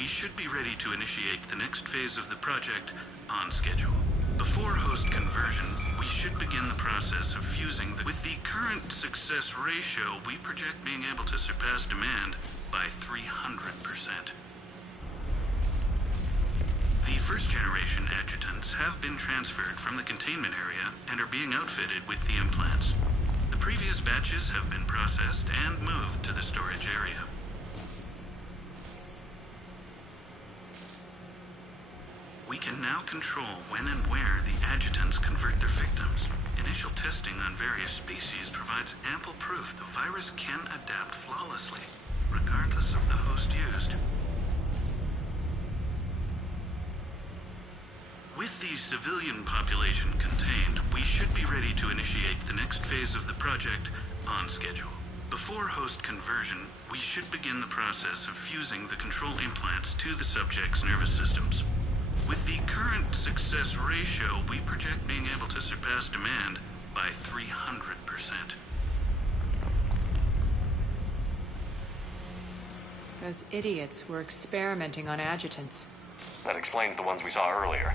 we should be ready to initiate the next phase of the project on schedule. Before host conversion, we should begin the process of fusing with the current success ratio, we project being able to surpass demand by 300%. The first generation adjutants have been transferred from the containment area and are being outfitted with the implants. The previous batches have been processed and moved to the storage area. We can now control when and where the adjutants convert their victims. Initial testing on various species provides ample proof the virus can adapt flawlessly, regardless of the host used. With the civilian population contained, we should be ready to initiate the next phase of the project on schedule. Before host conversion, we should begin the process of fusing the control implants to the subject's nervous systems. With the current success ratio, we project being able to surpass demand by 300%. Those idiots were experimenting on adjutants. That explains the ones we saw earlier.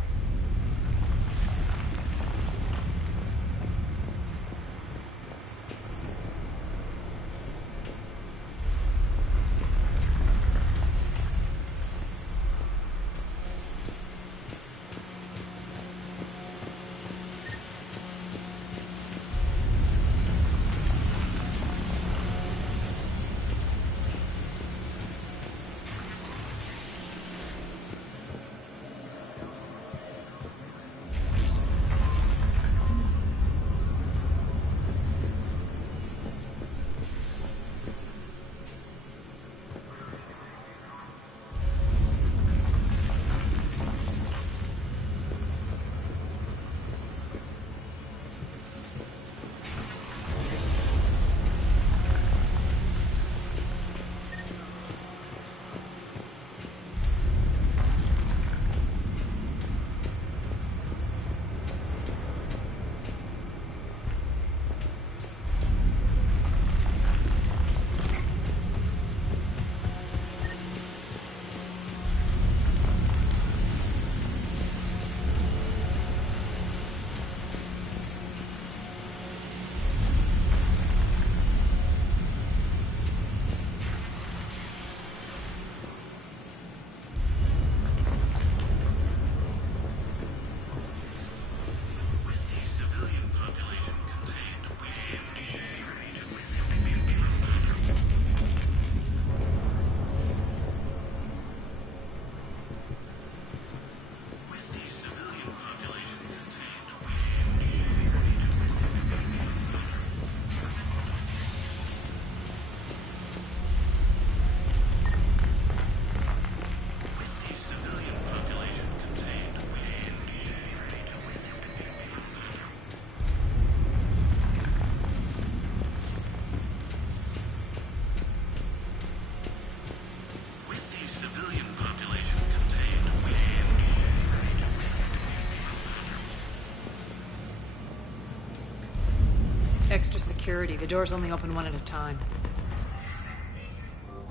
Extra security. The doors only open one at a time.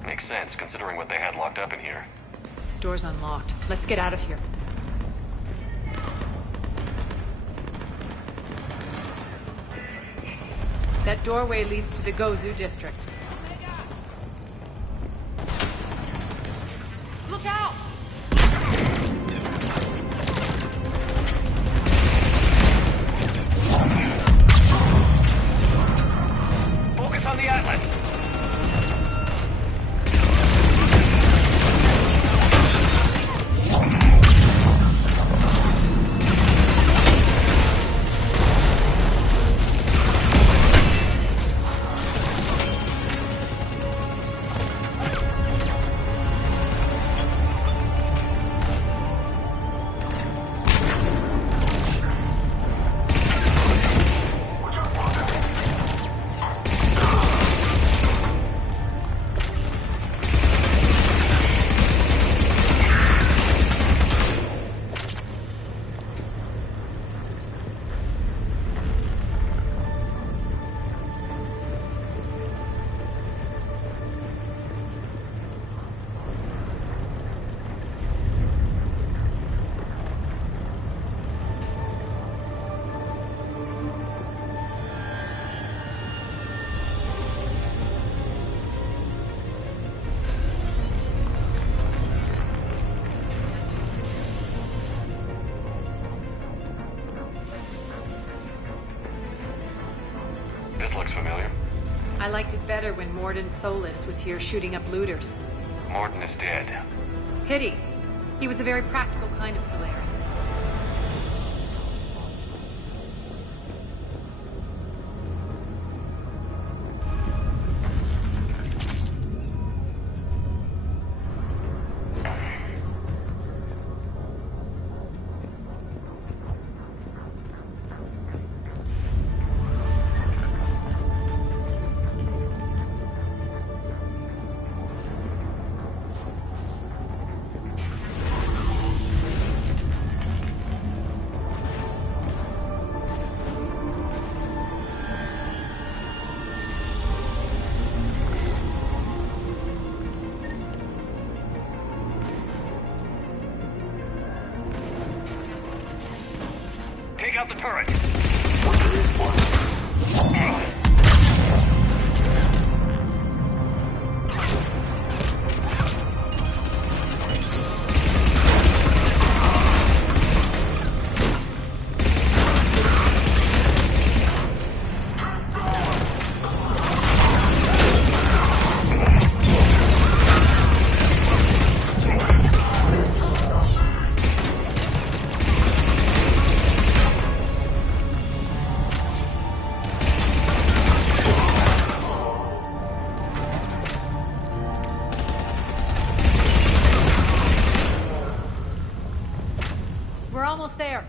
Makes sense, considering what they had locked up in here. Door's unlocked. Let's get out of here. That doorway leads to the Gozu district. Look out! Focus on the island! I liked it better when Morden Solis was here shooting up looters. Morden is dead. Pity. He was a very practical kind of Solarian. Take out the turret! We're almost there.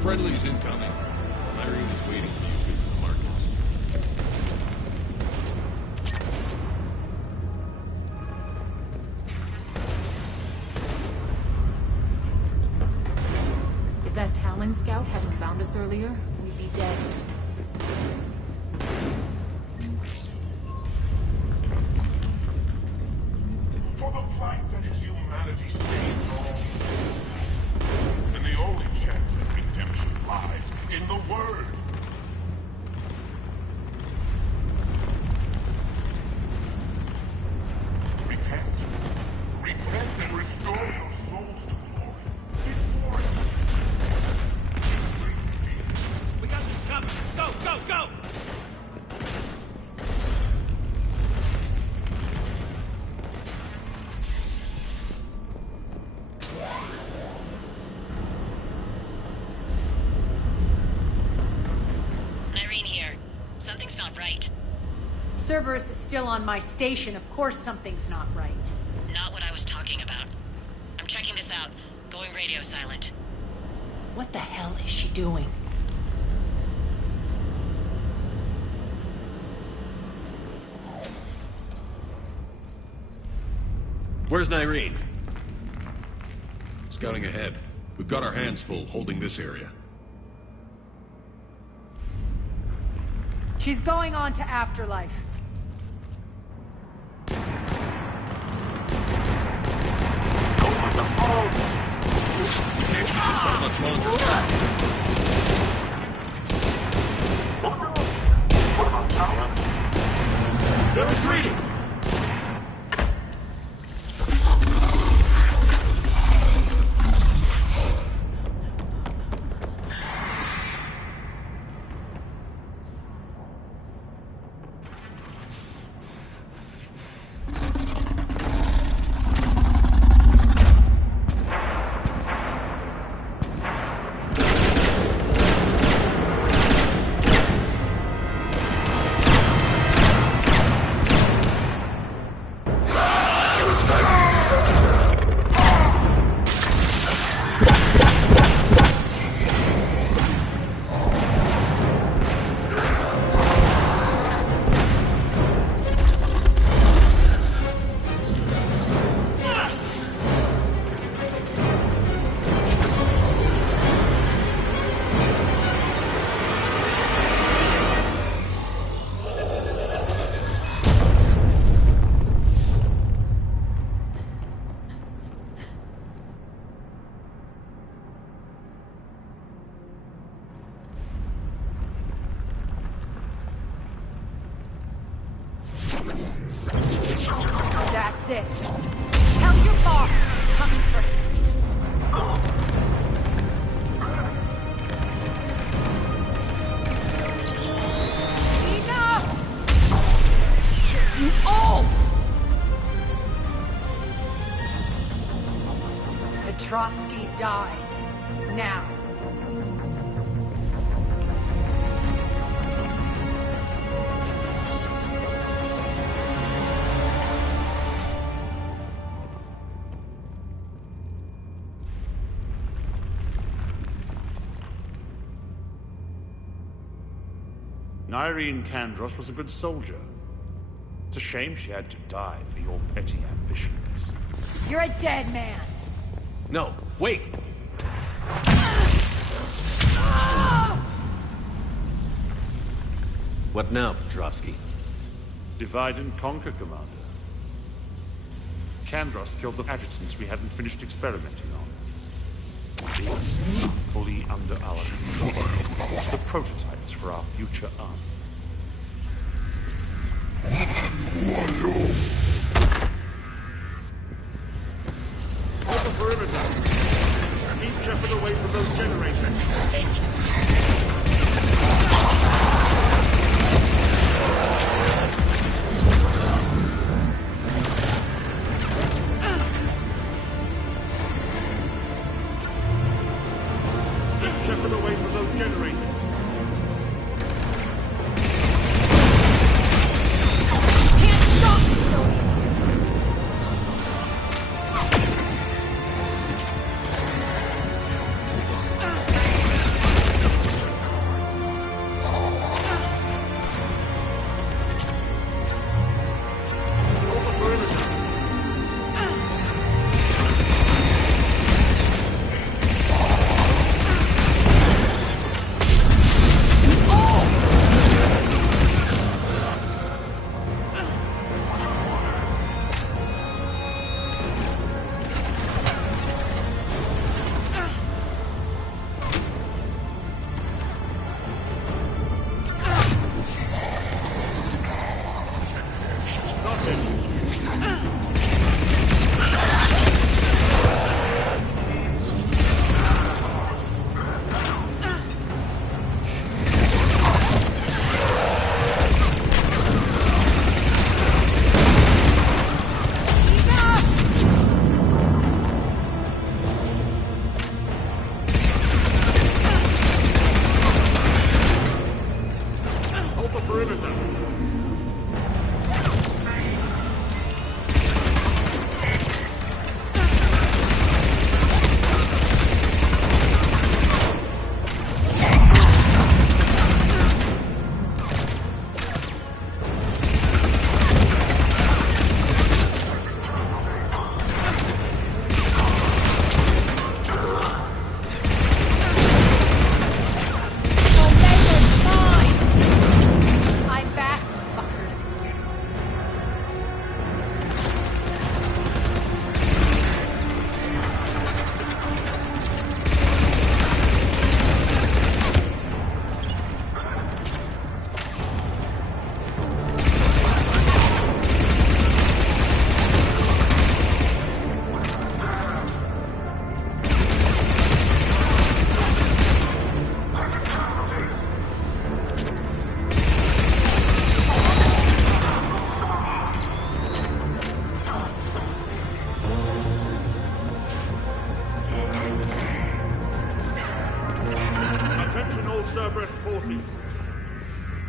Friendly's incoming. Irene is waiting for you to get to the markets. If that Talon scout hadn't found us earlier, we'd be dead. For the plight that is humanity stands on. And the only chance at redemption lies in the Word. Repent. Repent and restore your souls to glory. Before it. We got this covered! Go, go, go! Irene here. Something's not right. Cerberus is still on my station. Of course something's not right. Not what I was talking about. I'm checking this out. Going radio silent. What the hell is she doing? Where's Irene? Scouting ahead. We've got our hands full holding this area. She's going on to Afterlife. Can't keep this up much longer. They're retreating! it. Tell your boss I'm coming for him. You all! Petrovsky dies. Now. Irene Kandros was a good soldier. It's a shame she had to die for your petty ambitions. You're a dead man. No, wait! What now, Petrovsky? Divide and conquer, Commander. Kandros killed the adjutants we hadn't finished experimenting on. These are fully under our control. The prototypes for our future army. Hold the perimeter. Keep Shepard away from those generators. Keep Shepard away from those generators.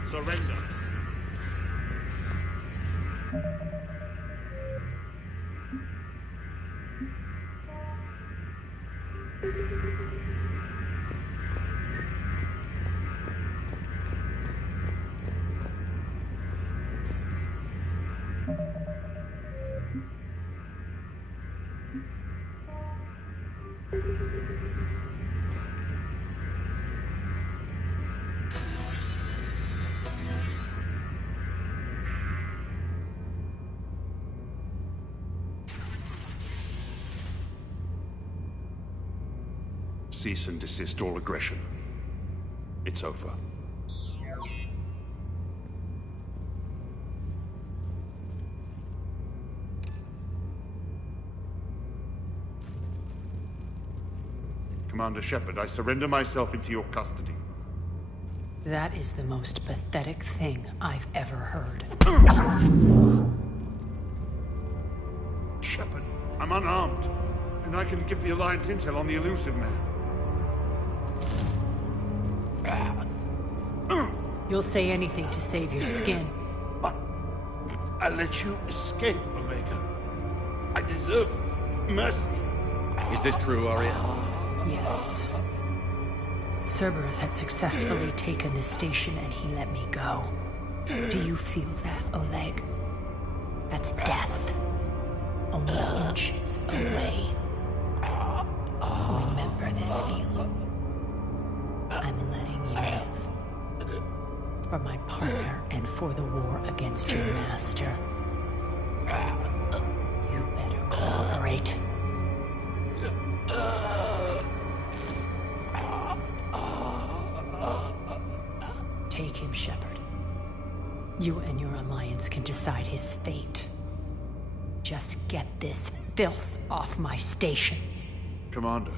Surrender. Cease and desist all aggression. It's over. Commander Shepard, I surrender myself into your custody. That is the most pathetic thing I've ever heard. Shepard, I'm unarmed, and I can give the Alliance intel on the elusive man. You'll say anything to save your skin. I let you escape, Omega. I deserve mercy. Is this true, Arya? Yes. Cerberus had successfully taken this station and he let me go. Do you feel that, Oleg? That's death. Only inches away. Remember this feeling. I'm letting you live. For my partner and for the war against your master. You better cooperate. Take him, Shepard. You and your Alliance can decide his fate. Just get this filth off my station. Commander,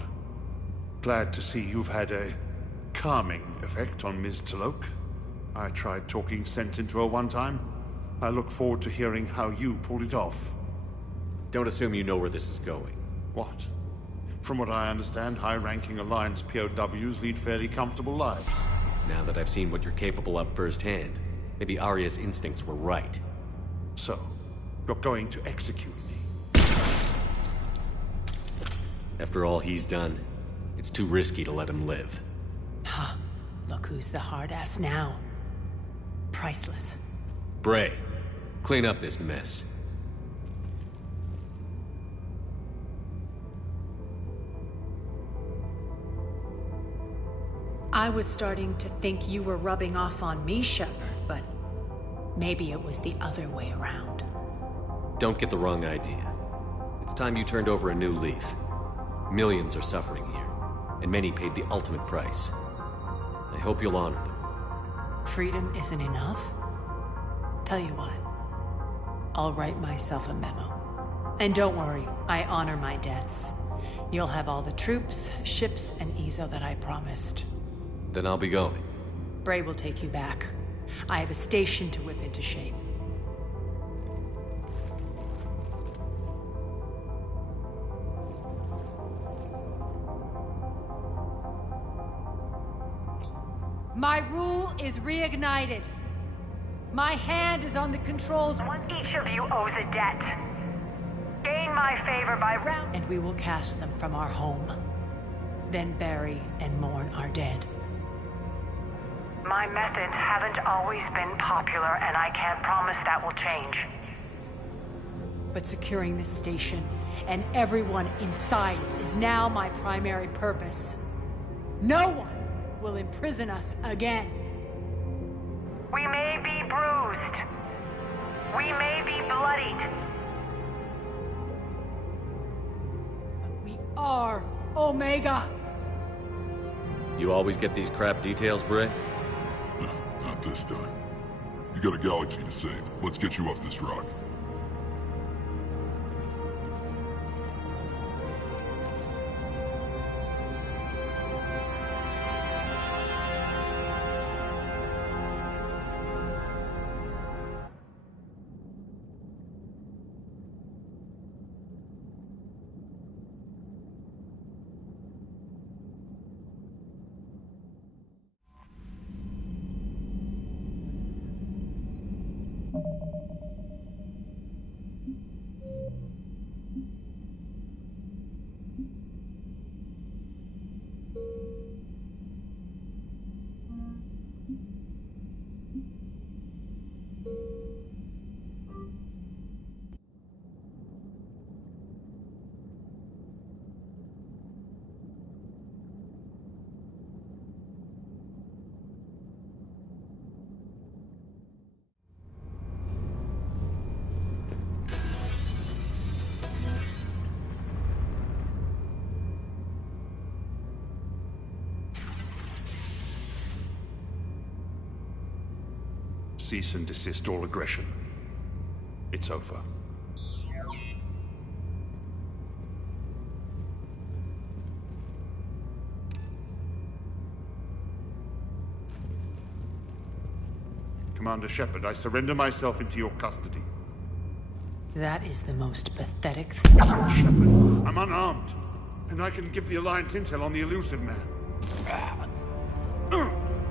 glad to see you've had a calming effect on Ms. Talok. I tried talking sense into her one time. I look forward to hearing how you pulled it off. Don't assume you know where this is going. What? From what I understand, high-ranking Alliance POWs lead fairly comfortable lives. Now that I've seen what you're capable of firsthand, maybe Arya's instincts were right. So, you're going to execute me? After all he's done, it's too risky to let him live. Huh. Look who's the hard-ass now. Priceless. Bray, clean up this mess. I was starting to think you were rubbing off on me, Shepard, but maybe it was the other way around. Don't get the wrong idea. It's time you turned over a new leaf. Millions are suffering here, and many paid the ultimate price. I hope you'll honor them. Freedom isn't enough? Tell you what, I'll write myself a memo. And don't worry, I honor my debts. You'll have all the troops, ships, and Ezo that I promised. Then I'll be going. Bray will take you back. I have a station to whip into shape. My rule is reignited. My hand is on the controls. Each of you owes a debt. Gain my favor by round, and we will cast them from our home. Then bury and mourn our dead. My methods haven't always been popular, and I can't promise that will change. But securing this station and everyone inside is now my primary purpose. No one will imprison us again. We may be bruised. We may be bloodied. But we are Omega. You always get these crap details, Bray? No, not this time. You got a galaxy to save. Let's get you off this rock. Cease and desist all aggression. It's over. Commander Shepard, I surrender myself into your custody. That is the most pathetic thing. Shepard, I'm unarmed, and I can give the Alliance intel on the elusive man.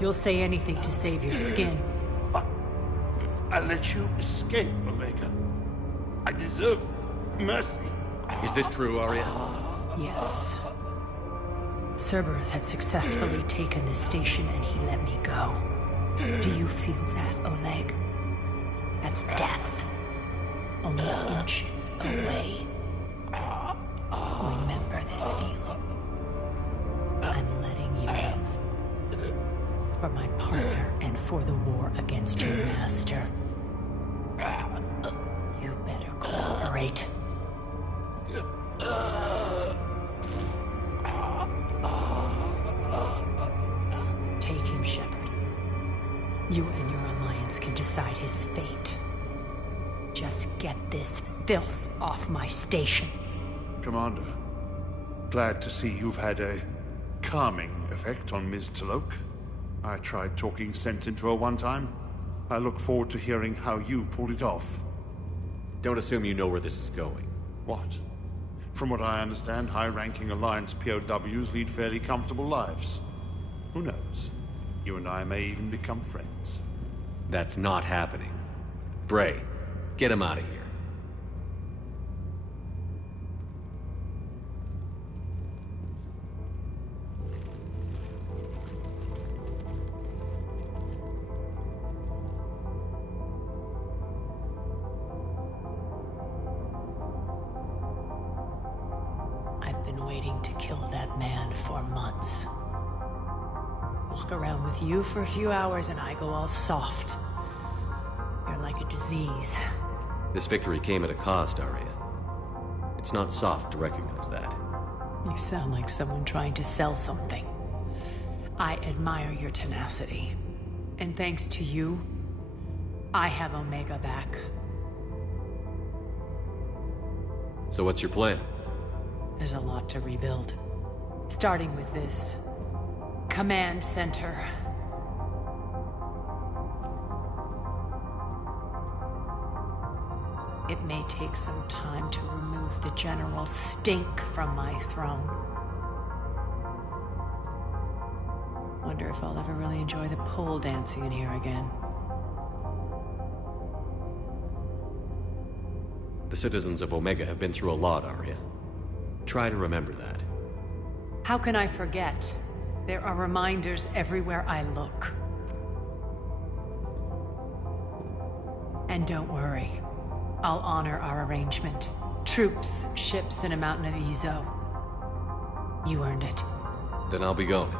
You'll say anything to save your skin. I let you escape, Omega. I deserve mercy. Is this true, Arya? Yes. Cerberus had successfully taken the station and he let me go. Do you feel that, Oleg? That's death. Only inches away. Remember this feeling. I'm letting you live. For my partner and for the war against your master. You better cooperate. Take him, Shepard. You and your alliance can decide his fate. Just get this filth off my station. Commander, glad to see you've had a calming effect on Ms. T'Loak. I tried talking sense into her one time. I look forward to hearing how you pulled it off. Don't assume you know where this is going. What? From what I understand, high-ranking Alliance POWs lead fairly comfortable lives. Who knows? You and I may even become friends. That's not happening. Bray, get him out of here. I've been waiting to kill that man for months. Walk around with you for a few hours and I go all soft. You're like a disease. This victory came at a cost, Arya. It's not soft to recognize that. You sound like someone trying to sell something. I admire your tenacity. And thanks to you, I have Omega back. So what's your plan? There's a lot to rebuild. Starting with this command center. It may take some time to remove the general stink from my throne. Wonder if I'll ever really enjoy the pole dancing in here again. The citizens of Omega have been through a lot, Arya. Try to remember that. How can I forget? There are reminders everywhere I look. And don't worry. I'll honor our arrangement. Troops, ships, and a mountain of Ezo. You earned it. Then I'll be going.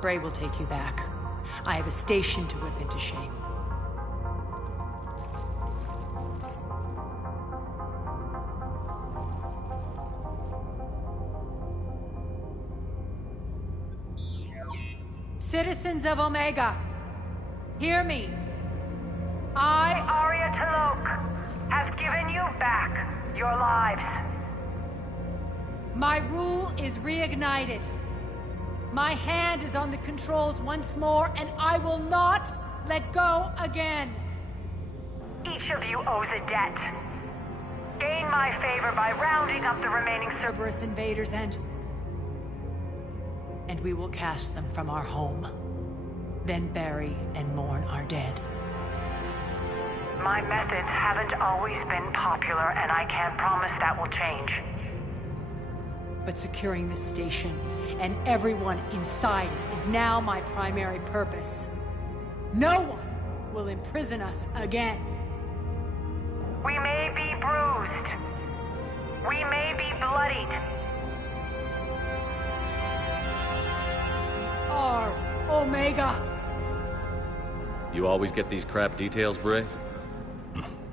Bray will take you back. I have a station to whip into shape. Citizens of Omega, hear me. I, Arya T'Loak, have given you back your lives. My rule is reignited. My hand is on the controls once more, and I will not let go again. Each of you owes a debt. Gain my favor by rounding up the remaining Cerberus invaders and we will cast them from our home. Then bury and mourn our dead. My methods haven't always been popular, and I can't promise that will change. But securing the station and everyone inside it is now my primary purpose. No one will imprison us again. We may be bruised. We may be bloodied. Our Omega. You always get these crap details, Bray?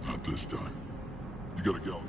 Not this time. You gotta go.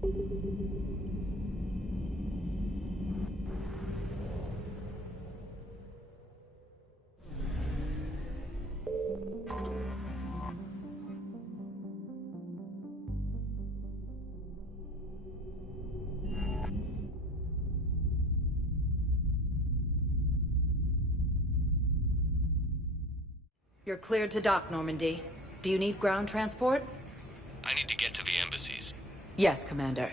You're cleared to dock, Normandy. Do you need ground transport? I need to get to the embassies. Yes, Commander.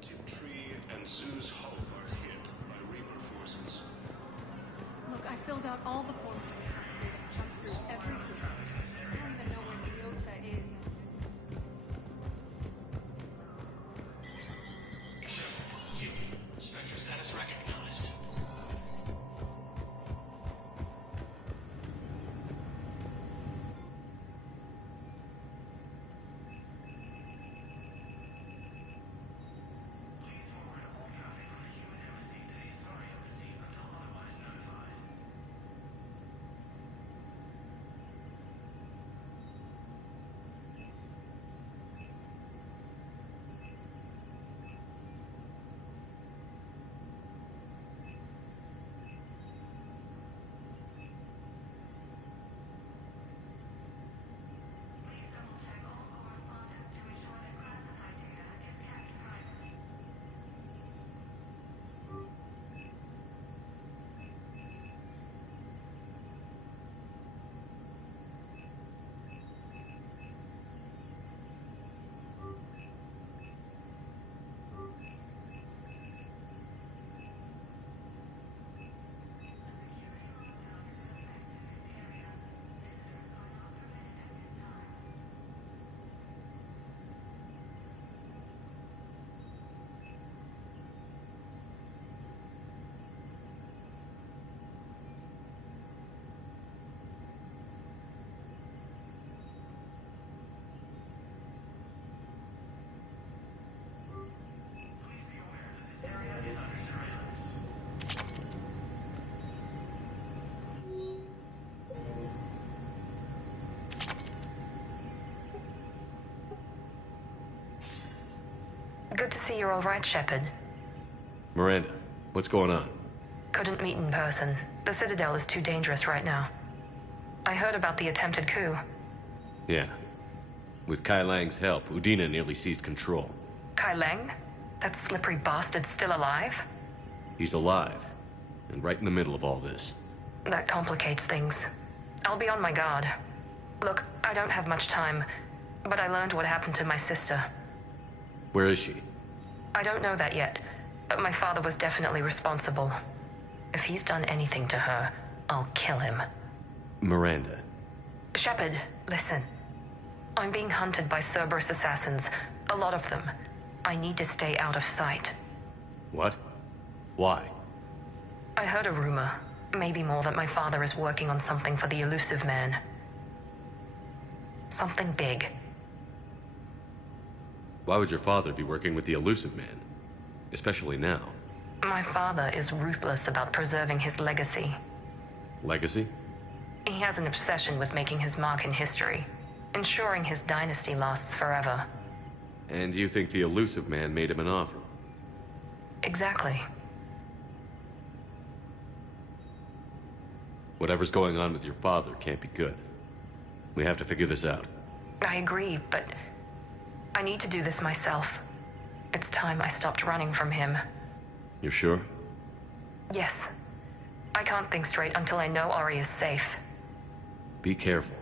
Tiptree and Zoo's hull are hit by Reaper forces. Look, I filled out all the forms requested and jumped through everything. I don't even know where Leota is. Spectre status recognized. Good to see you're all right, Shepard. Miranda, what's going on? Couldn't meet in person. The Citadel is too dangerous right now. I heard about the attempted coup. Yeah. With Kai Lang's help, Udina nearly seized control. Kai Lang? That slippery bastard's still alive? He's alive, and right in the middle of all this. That complicates things. I'll be on my guard. Look, I don't have much time, but I learned what happened to my sister. Where is she? I don't know that yet, but my father was definitely responsible. If he's done anything to her, I'll kill him. Miranda. Shepard, listen. I'm being hunted by Cerberus assassins. A lot of them. I need to stay out of sight. What? Why? I heard a rumor, maybe more, that my father is working on something for the Elusive Man. Something big. Why would your father be working with the Elusive Man? Especially now. My father is ruthless about preserving his legacy. Legacy? He has an obsession with making his mark in history, ensuring his dynasty lasts forever. And you think the Elusive Man made him an offer? Exactly. Whatever's going on with your father can't be good. We have to figure this out. I agree, but I need to do this myself. It's time I stopped running from him. You're sure? Yes. I can't think straight until I know Ori is safe. Be careful.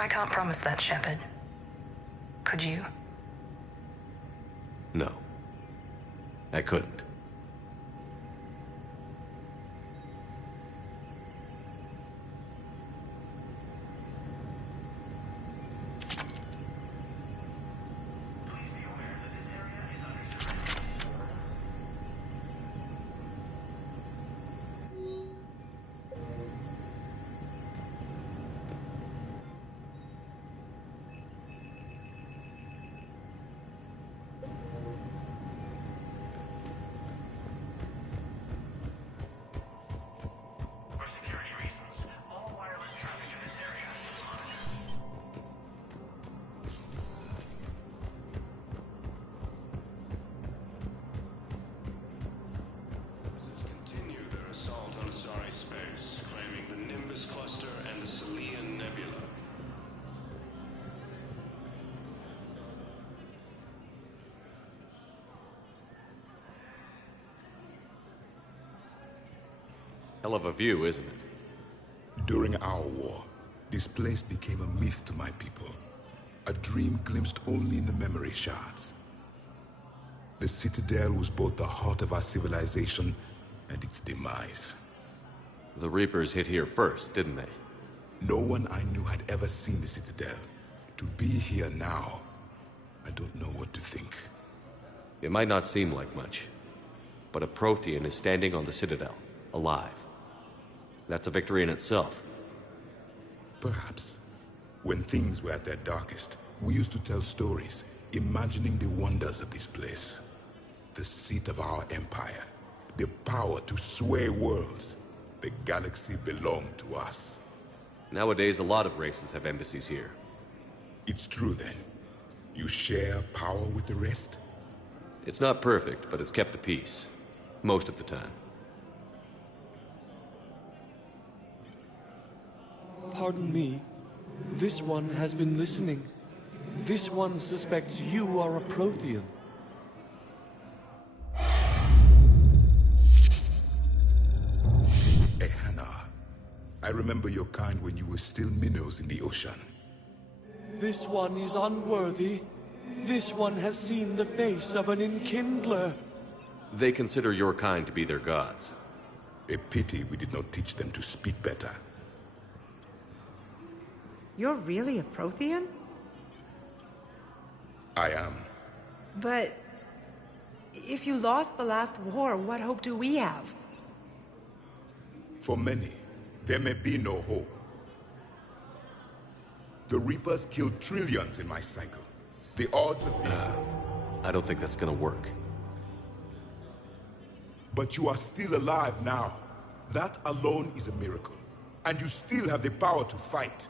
I can't promise that, Shepard. Could you? No. I couldn't. Hell of a view, isn't it? During our war, this place became a myth to my people. A dream glimpsed only in the memory shards. The Citadel was both the heart of our civilization and its demise. The Reapers hit here first, didn't they? No one I knew had ever seen the Citadel. To be here now, I don't know what to think. It might not seem like much, but a Prothean is standing on the Citadel, alive. That's a victory in itself. Perhaps. When things were at their darkest, we used to tell stories, imagining the wonders of this place. The seat of our empire, the power to sway worlds. The galaxy belonged to us. Nowadays, a lot of races have embassies here. It's true then. You share power with the rest? It's not perfect, but it's kept the peace. Most of the time. Pardon me. This one has been listening. This one suspects you are a Prothean. Hannah, I remember your kind when you were still minnows in the ocean. This one is unworthy. This one has seen the face of an enkindler. They consider your kind to be their gods. A pity we did not teach them to speak better. You're really a Prothean? I am. But if you lost the last war, what hope do we have? For many, there may be no hope. The Reapers killed trillions in my cycle. The odds of I don't think that's gonna work. But you are still alive now. That alone is a miracle. And you still have the power to fight.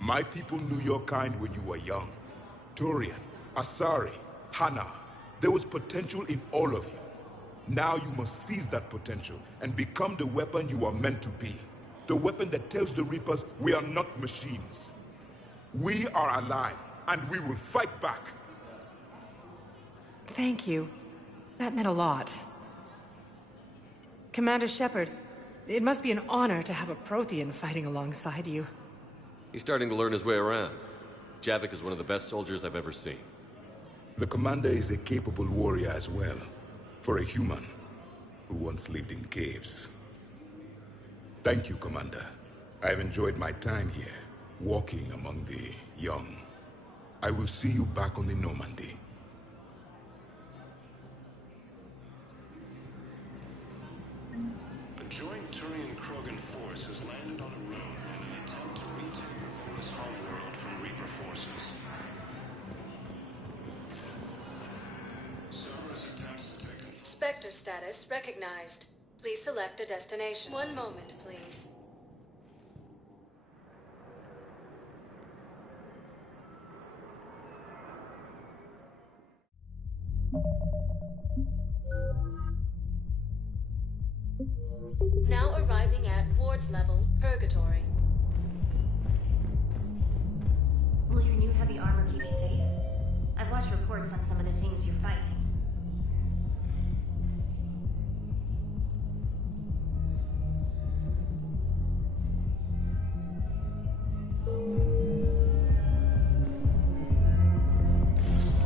My people knew your kind when you were young. Turian, Asari, Hannah. There was potential in all of you. Now you must seize that potential and become the weapon you are meant to be. The weapon that tells the Reapers we are not machines. We are alive, and we will fight back. Thank you. That meant a lot. Commander Shepard, it must be an honor to have a Prothean fighting alongside you. He's starting to learn his way around. Javik is one of the best soldiers I've ever seen. The commander is a capable warrior as well. For a human who once lived in caves. Thank you, Commander. I've enjoyed my time here, walking among the young. I will see you back on the Normandy. A joint Turian-Krogan force has landed on a road in an attempt to retake Horus homeworld from Reaper forces. Cerberus attempts to take control. Spectre status recognized. Please select a destination. One moment, please. Now arriving at ward level, Purgatory. Will your new heavy armor keep you safe? I've watched reports on some of the things you're fighting.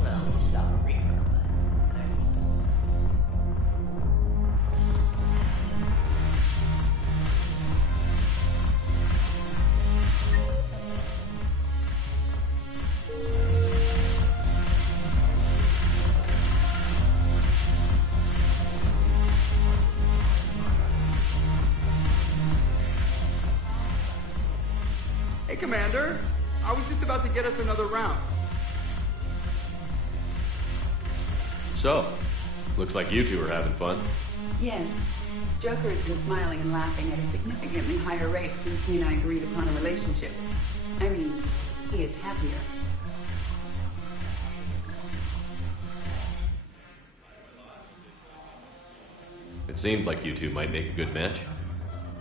Well, it's not a Reaper, but Hey, Commander. I was just about to get us another round. So, looks like you two are having fun. Yes. Joker has been smiling and laughing at a significantly higher rate since he and I agreed upon a relationship. I mean, he is happier. It seemed like you two might make a good match.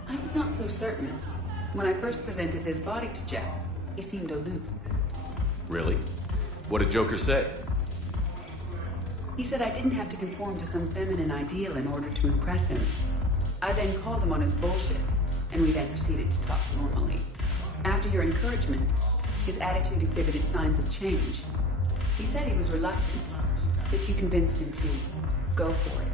I was not so certain. When I first presented this body to Jeff, he seemed aloof. Really? What did Joker say? He said I didn't have to conform to some feminine ideal in order to impress him. I then called him on his bullshit, and we then proceeded to talk normally. After your encouragement, his attitude exhibited signs of change. He said he was reluctant, but you convinced him to go for it.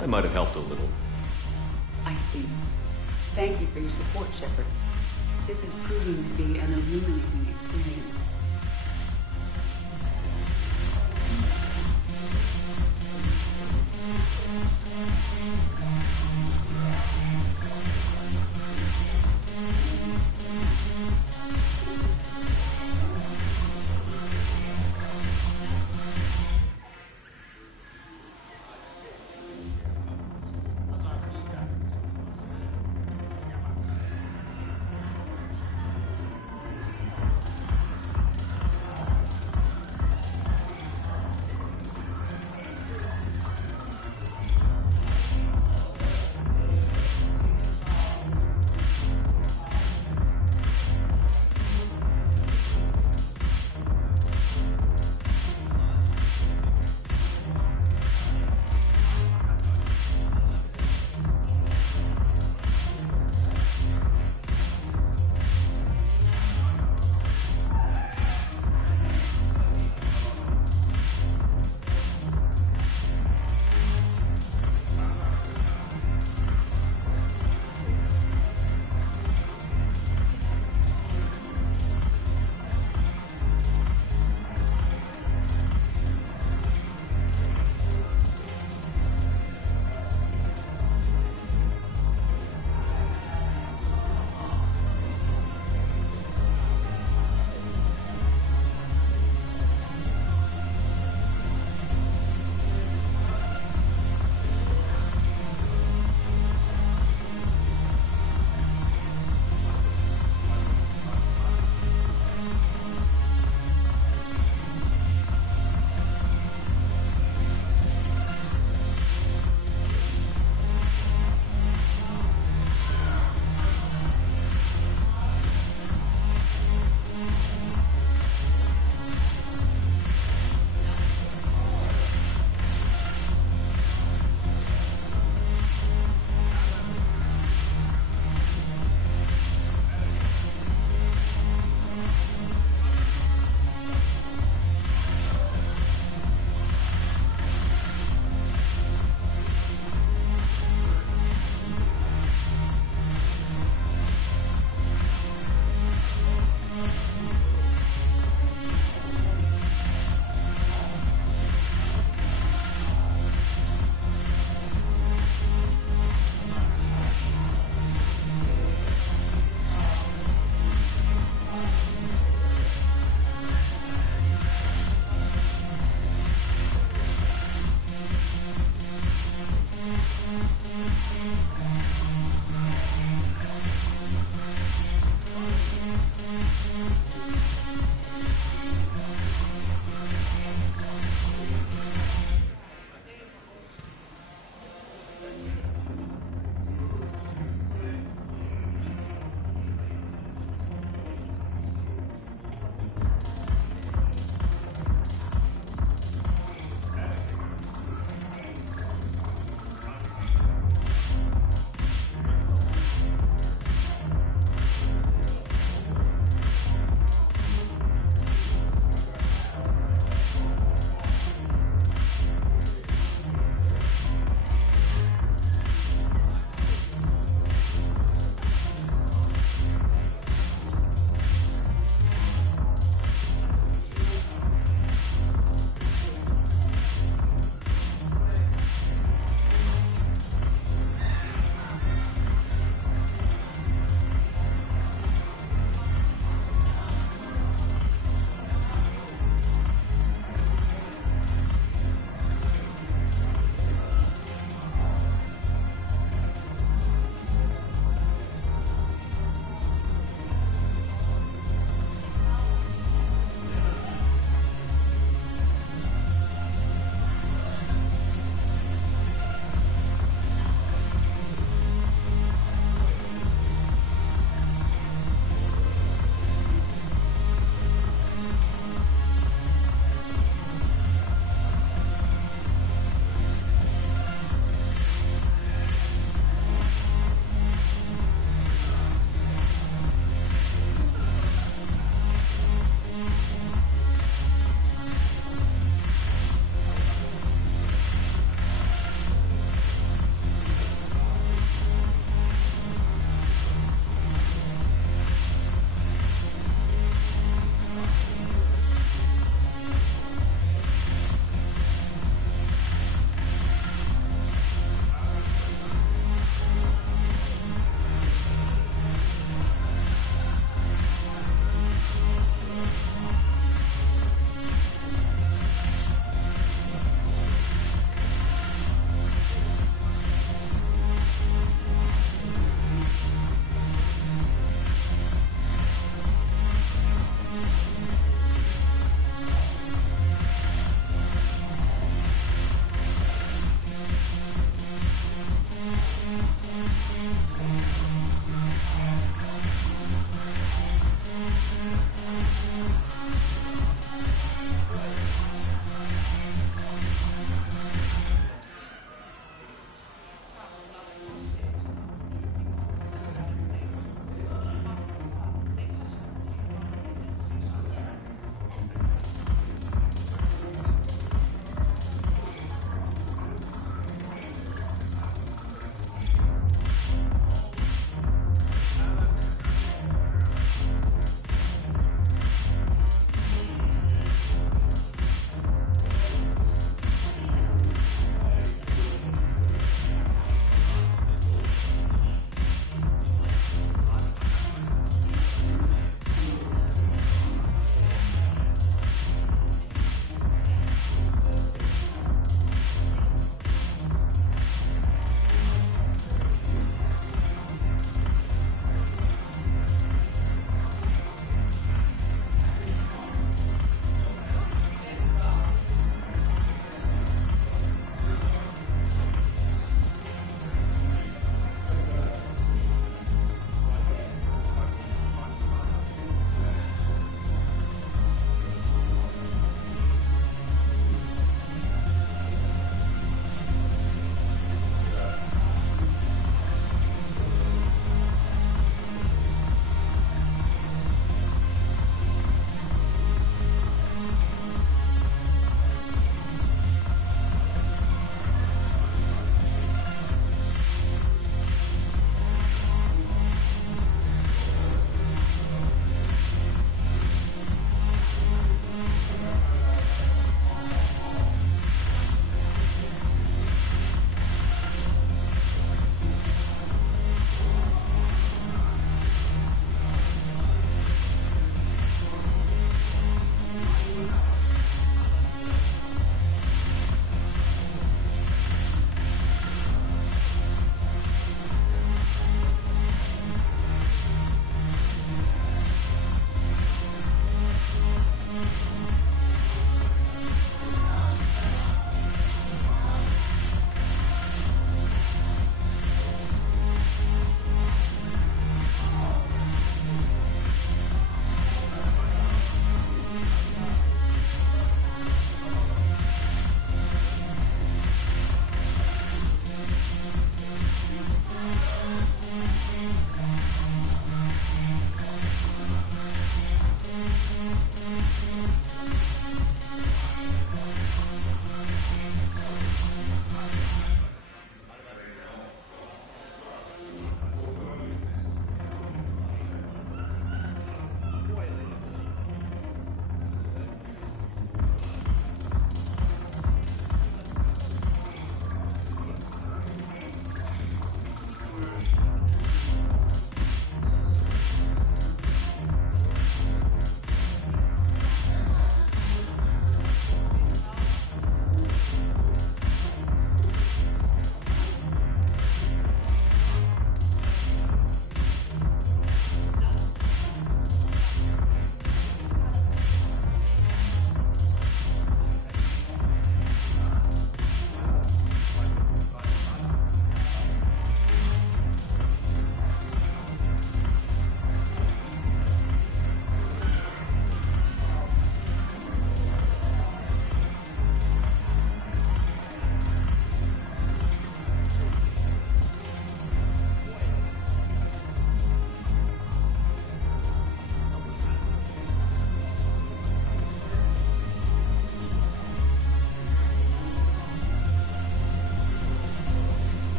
I might have helped a little. I see. Thank you for your support, Shepard. This is proving to be an illuminating experience.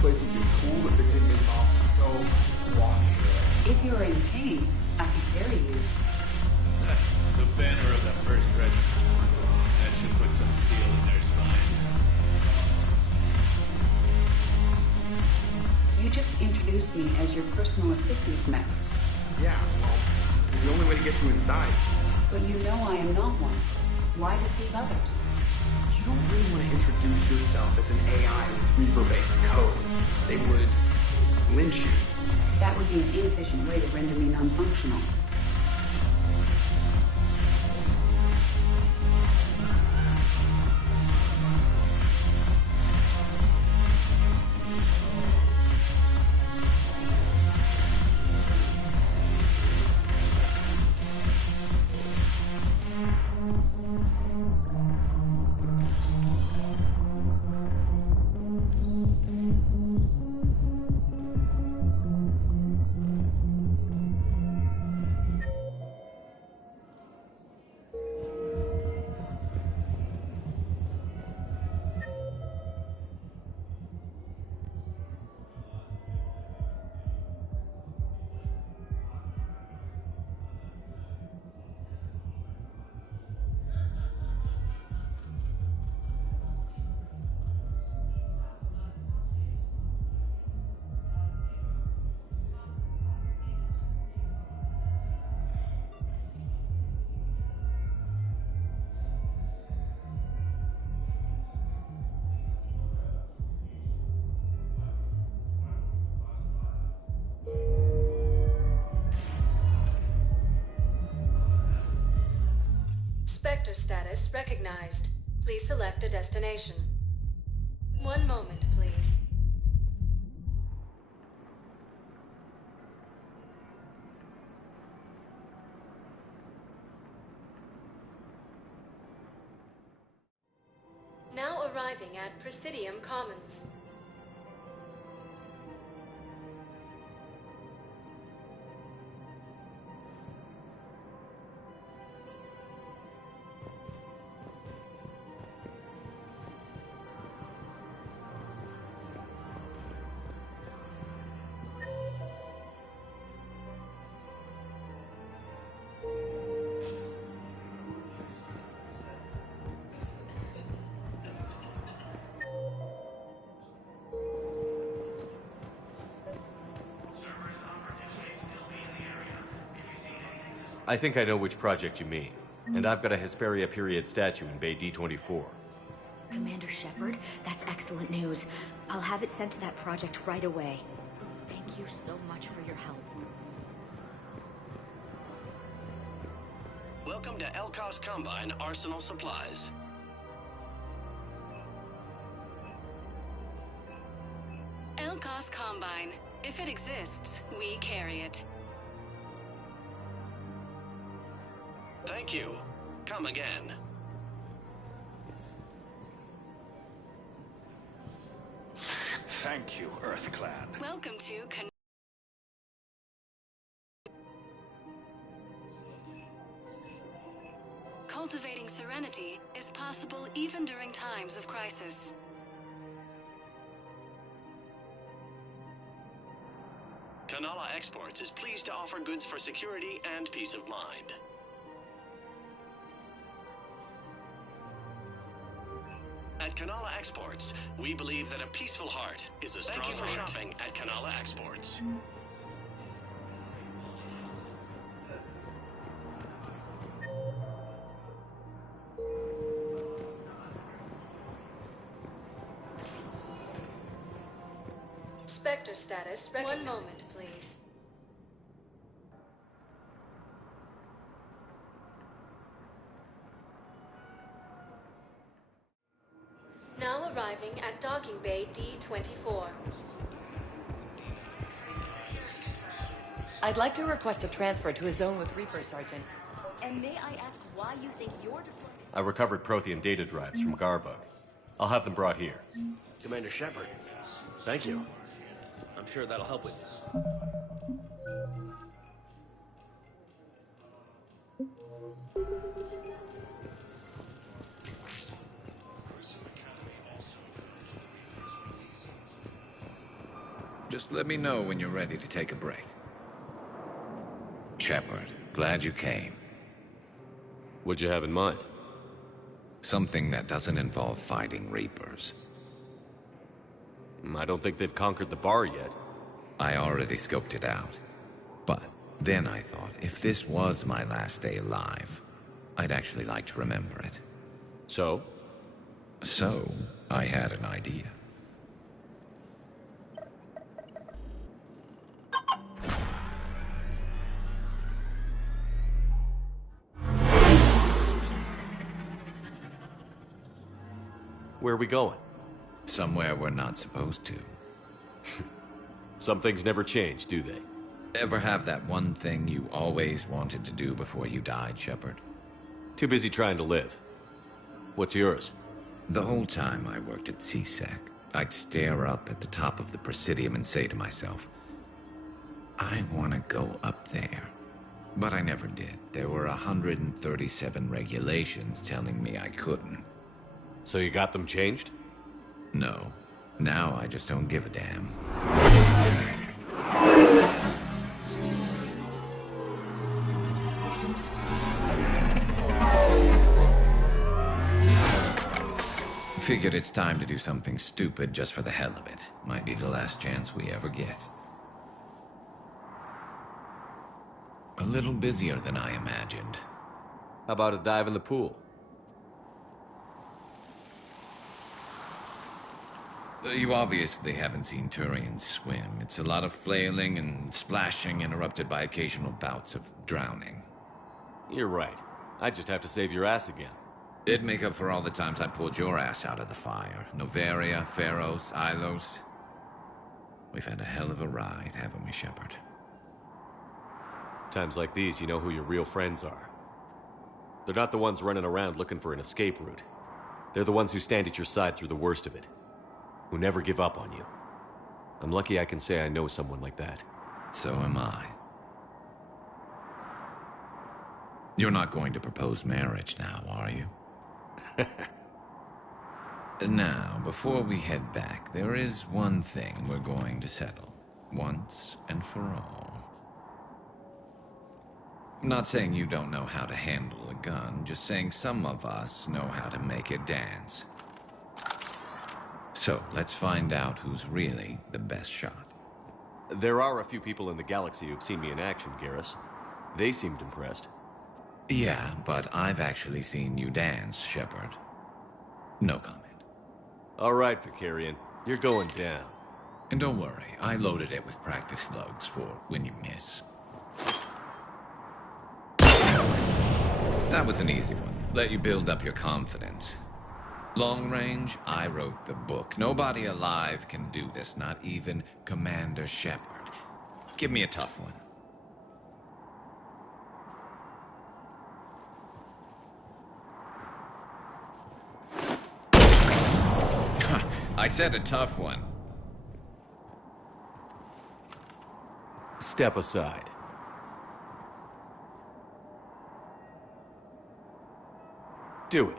place would be cool if it didn't involve so walking. If you're in pain, I can carry you. The banner of the 1st Regiment. That should put some steel in their spine. You just introduced me as your personal assistance mech. Yeah, well, it's the only way to get you inside. But you know I am not one. Why deceive others? You don't really want to introduce yourself as an AI with Reaper-based code. They would lynch you. That would be an inefficient way to render me non-functional. Spectre status recognized. Please select a destination. One moment, please. Now arriving at Presidium Commons. I think I know which project you mean. And I've got a Hesperia period statue in Bay D24. Commander Shepard, that's excellent news. I'll have it sent to that project right away. Thank you so much for your help. Welcome to Elkos Combine Arsenal Supplies. Elkos Combine. If it exists, we carry it. Thank you. Come again. Thank you, Earth Clan. Welcome to Cultivating serenity is possible even during times of crisis. Kanala Exports is pleased to offer goods for security and peace of mind. At Kanala Exports, we believe that a peaceful heart is a strong heart. Thank you for shopping at Kanala Exports. Spectre status. One moment, please. Now arriving at Docking Bay D24. I'd like to request a transfer to a zone with Reaper, Sergeant. And may I ask why you think you're deployed? I recovered Prothean data drives from Garvug. I'll have them brought here. Commander Shepard, thank you. I'm sure that'll help with Just let me know when you're ready to take a break. Shepard, glad you came. What'd you have in mind? Something that doesn't involve fighting Reapers. I don't think they've conquered the bar yet. I already scoped it out. But then I thought, if this was my last day alive, I'd actually like to remember it. So? So, I had an idea. Where are we going? Somewhere we're not supposed to. Some things never change, do they? Ever have that one thing you always wanted to do before you died, Shepard? Too busy trying to live. What's yours? The whole time I worked at CSEC, I'd stare up at the top of the Presidium and say to myself, I want to go up there. But I never did. There were 137 regulations telling me I couldn't. So you got them changed? No. Now I just don't give a damn. Figured it's time to do something stupid just for the hell of it. Might be the last chance we ever get. A little busier than I imagined. How about a dive in the pool? You obviously haven't seen Turians swim. It's a lot of flailing and splashing, interrupted by occasional bouts of drowning. You're right. I just have to save your ass again. It'd make up for all the times I pulled your ass out of the fire. Noveria, Pharos, Ilos. We've had a hell of a ride, haven't we, Shepard? Times like these, you know who your real friends are. They're not the ones running around looking for an escape route. They're the ones who stand at your side through the worst of it. Who never give up on you. I'm lucky I can say I know someone like that. So am I. You're not going to propose marriage now, are you? Now, before we head back, there is one thing we're going to settle. Once and for all. I'm not saying you don't know how to handle a gun, just saying some of us know how to make it dance. So, let's find out who's really the best shot. There are a few people in the galaxy who've seen me in action, Garrus. They seemed impressed. Yeah, but I've actually seen you dance, Shepard. No comment. All right, Vicarian. You're going down. And don't worry, I loaded it with practice slugs for when you miss. That was an easy one. Let you build up your confidence. Long range, I wrote the book. Nobody alive can do this, not even Commander Shepard. Give me a tough one. I said a tough one. Step aside. Do it.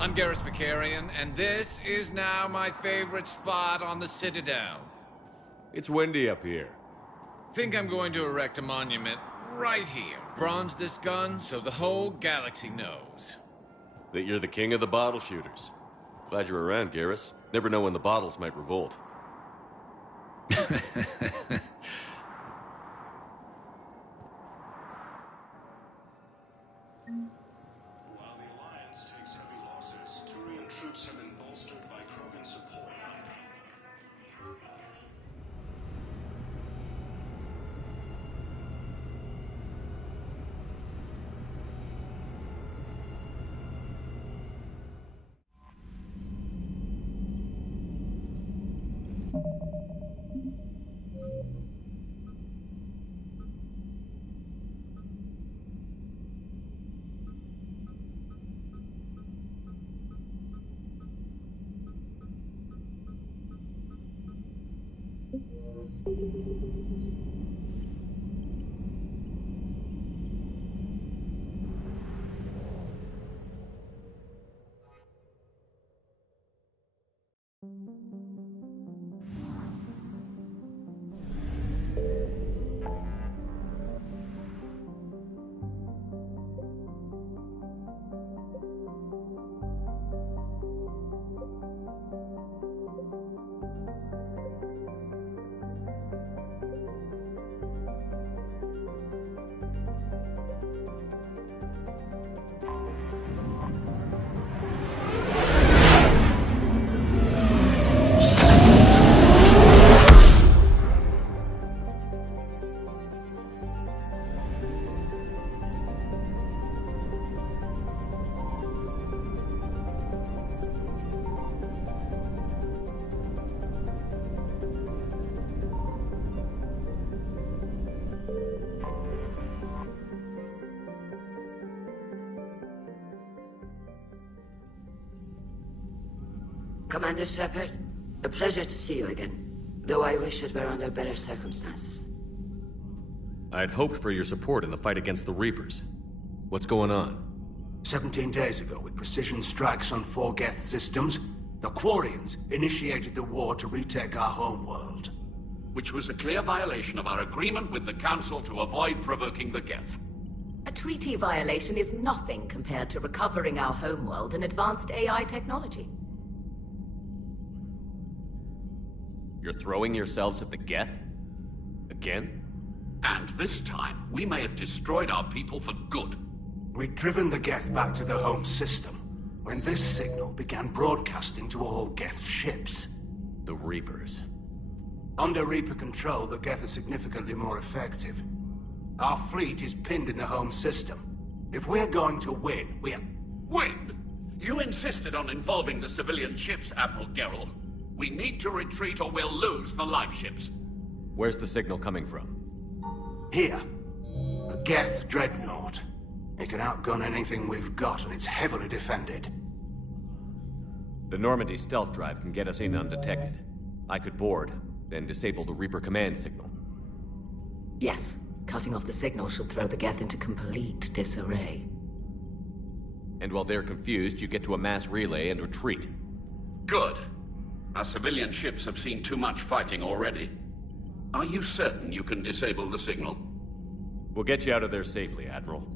I'm Garrus Vicarian, and this is now my favorite spot on the Citadel. It's windy up here. Think I'm going to erect a monument right here. Bronze this gun so the whole galaxy knows. That you're the king of the bottle shooters. Glad you're around, Garrus. Never know when the bottles might revolt. While the Alliance takes heavy losses, Turian troops have been bolstered by Krogan support. Commander Shepard, a pleasure to see you again, though I wish it were under better circumstances. I'd hoped for your support in the fight against the Reapers. What's going on? 17 days ago, with precision strikes on 4 Geth systems, the Quarians initiated the war to retake our homeworld. Which was a clear violation of our agreement with the Council to avoid provoking the Geth. A treaty violation is nothing compared to recovering our homeworld and advanced AI technology. You're throwing yourselves at the Geth? Again? And this time, we may have destroyed our people for good. We'd driven the Geth back to the home system, when this signal began broadcasting to all Geth ships. The Reapers. Under Reaper control, the Geth are significantly more effective. Our fleet is pinned in the home system. If we're going to win, Win? You insisted on involving the civilian ships, Admiral Gerrel. We need to retreat or we'll lose the live ships. Where's the signal coming from? Here. A Geth dreadnought. It can outgun anything we've got, and it's heavily defended. The Normandy stealth drive can get us in undetected. I could board, then disable the Reaper command signal. Yes, cutting off the signal should throw the Geth into complete disarray. And while they're confused, you get to a mass relay and retreat. Good. Our civilian ships have seen too much fighting already. Are you certain you can disable the signal? We'll get you out of there safely, Admiral.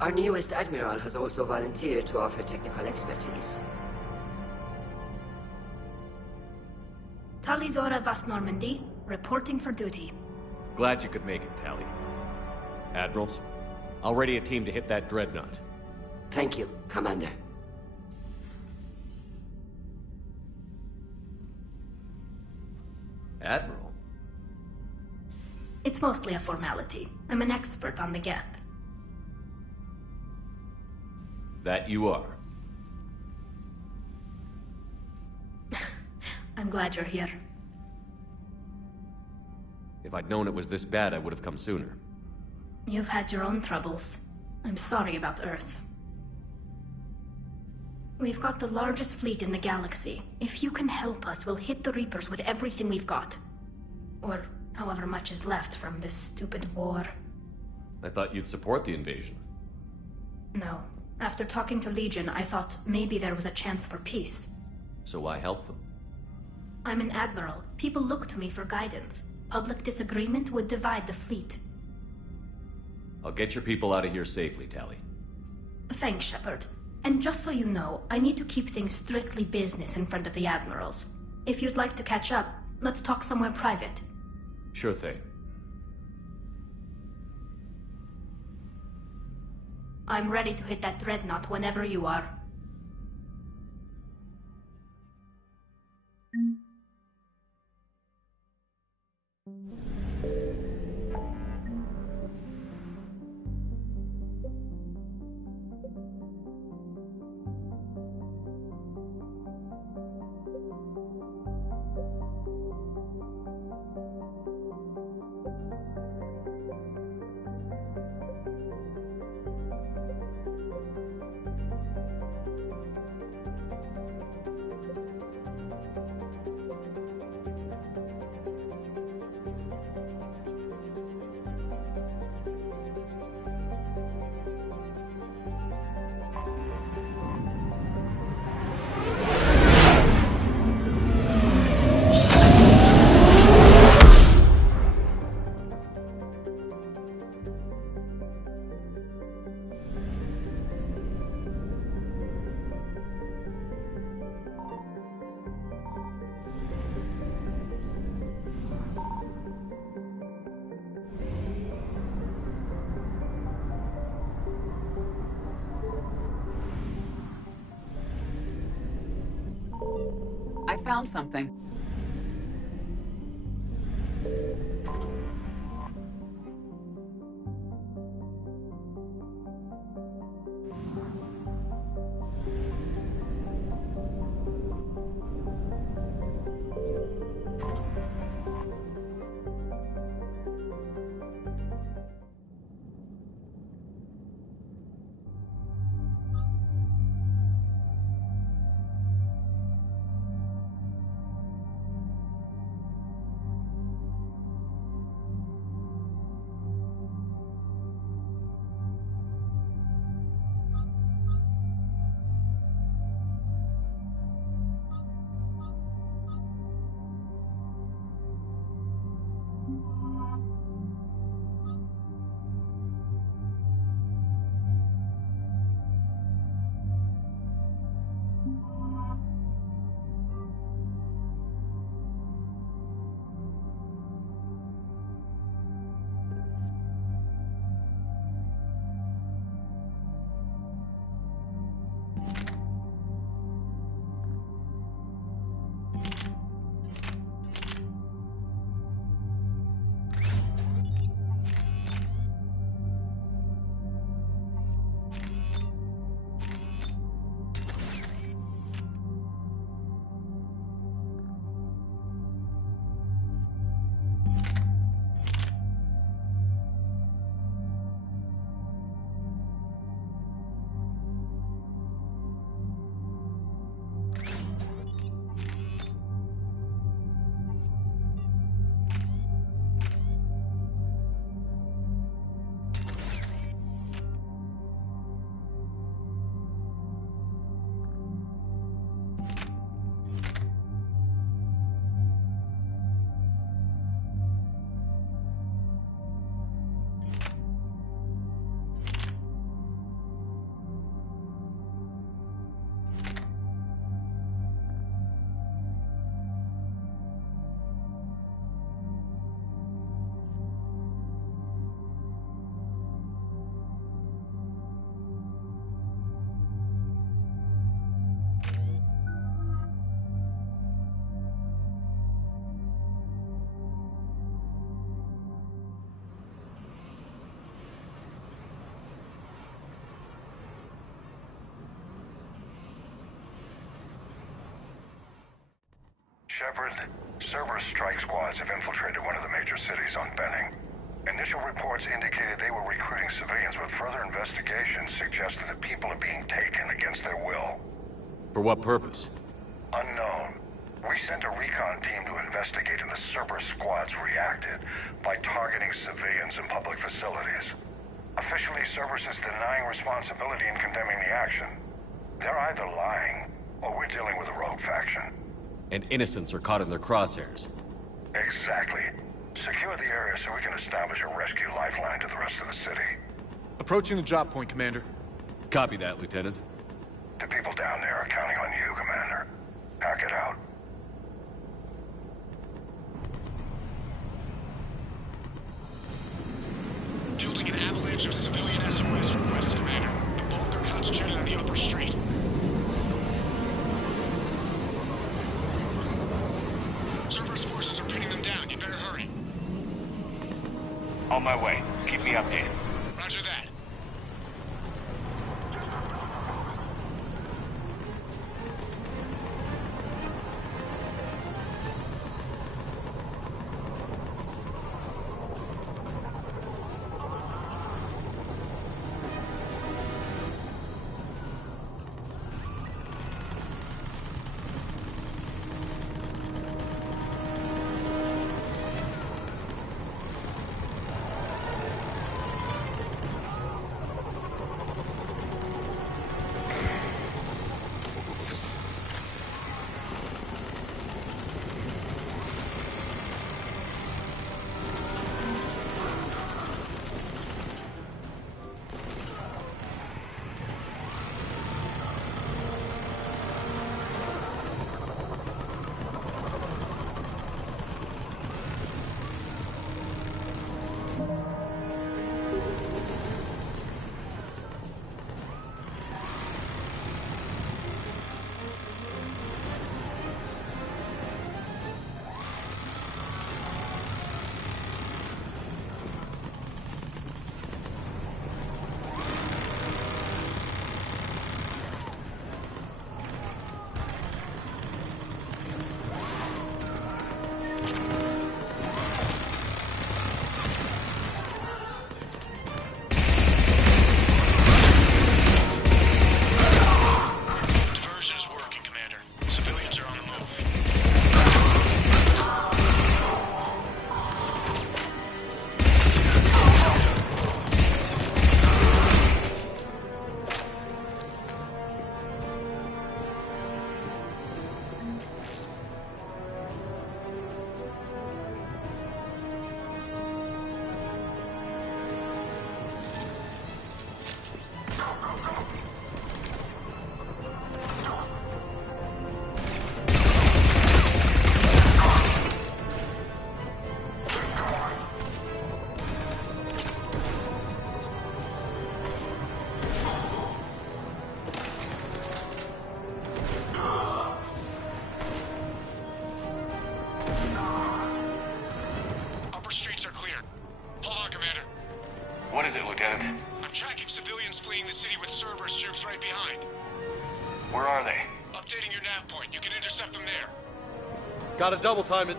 Our newest Admiral has also volunteered to offer technical expertise. Talizora Vast Normandy, reporting for duty. Glad you could make it, Tally. Admirals, I'll ready a team to hit that dreadnought. Thank you, Commander. Admiral? It's mostly a formality. I'm an expert on the Geth. That you are. I'm glad you're here. If I'd known it was this bad, I would have come sooner. You've had your own troubles. I'm sorry about Earth. We've got the largest fleet in the galaxy. If you can help us, we'll hit the Reapers with everything we've got. Or however much is left from this stupid war. I thought you'd support the invasion. No. After talking to Legion, I thought maybe there was a chance for peace. So why help them? I'm an admiral. People look to me for guidance. Public disagreement would divide the fleet. I'll get your people out of here safely, Tally. Thanks, Shepard. And just so you know, I need to keep things strictly business in front of the admirals. If you'd like to catch up, let's talk somewhere private. Sure thing. I'm ready to hit that dreadnought whenever you are. I found something. Shepard, Cerberus strike squads have infiltrated one of the major cities on Benning. Initial reports indicated they were recruiting civilians, but further investigations suggested that people are being taken against their will. For what purpose? Unknown. We sent a recon team to investigate, and the Cerberus squads reacted by targeting civilians in public facilities. Officially, Cerberus is denying responsibility and condemning the action. They're either lying, or we're dealing with a rogue faction. And innocents are caught in their crosshairs. Exactly. Secure the area so we can establish a rescue lifeline to the rest of the city. Approaching the drop point, Commander. Copy that, Lieutenant. The people down there are counting on you, Commander. Hack it out. Fielding an avalanche of civilian SOS requests, Commander. The bulk are concentrated on the upper street. Cerberus forces are pinning them down. You better hurry. On my way. Keep me updated. Roger that. What is it, Lieutenant? I'm tracking civilians fleeing the city with Cerberus troops right behind. Where are they? Updating your nav point. You can intercept them there. Gotta double time it.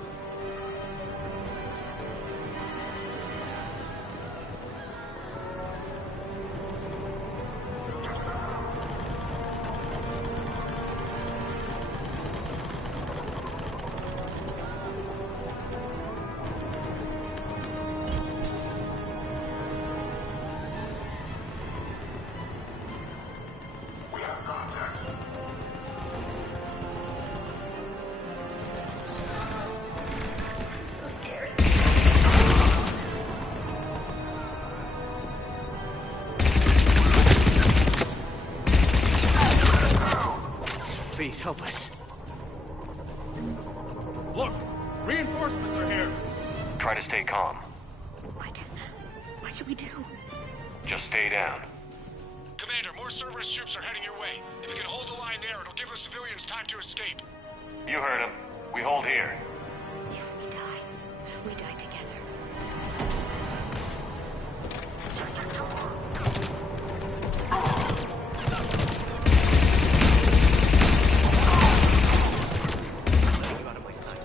Please help us. Look, reinforcements are here. Try to stay calm. What should we do? Just stay down. Commander, more Cerberus troops are heading your way. If you can hold the line there, it'll give the civilians time to escape. You heard him. We hold here. If we die together. Get out of my sight.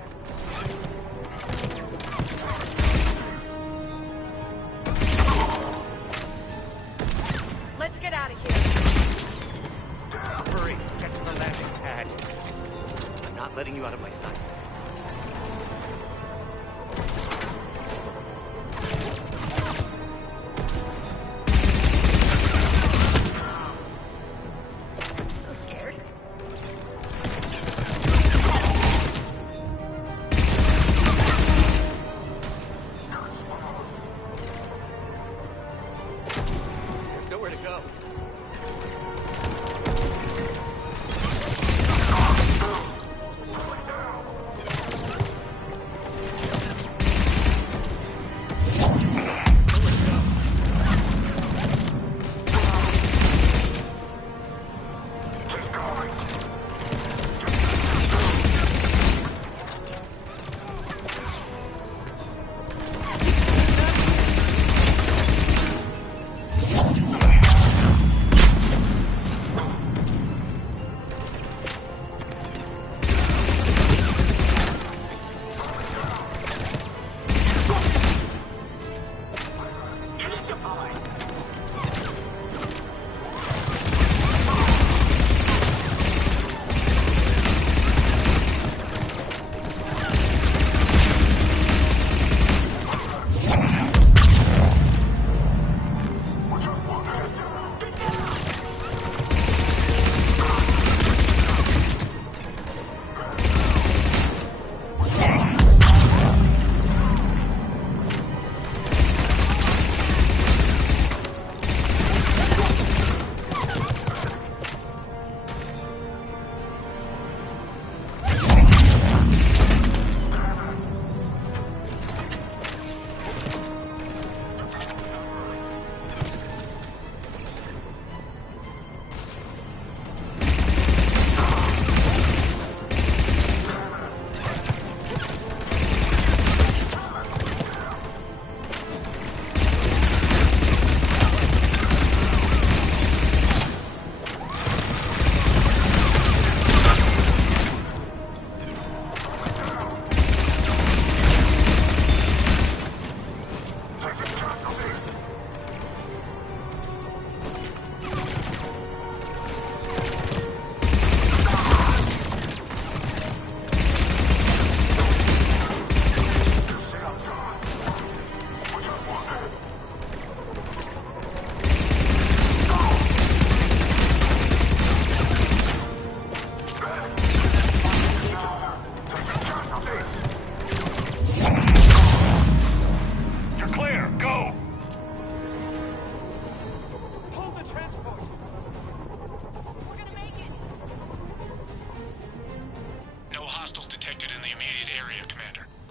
Let's get out of here. Hurry, get to the landing pad. I'm not letting you out of my sight.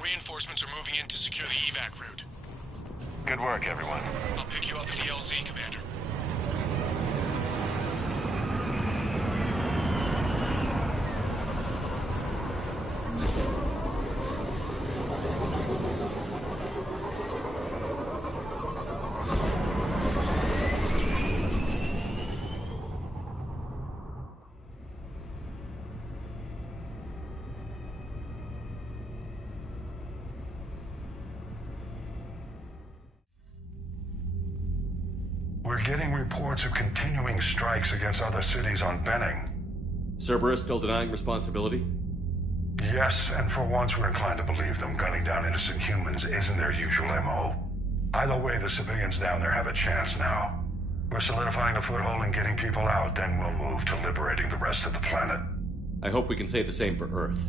Reinforcements are moving in to secure the evac route. Good work, everyone. I'll pick you up at the LZ, Commander. We're getting reports of continuing strikes against other cities on Benning. Cerberus still denying responsibility? Yes, and for once we're inclined to believe them. Gunning down innocent humans isn't their usual MO. Either way, the civilians down there have a chance now. We're solidifying a foothold and getting people out, then we'll move to liberating the rest of the planet. I hope we can say the same for Earth.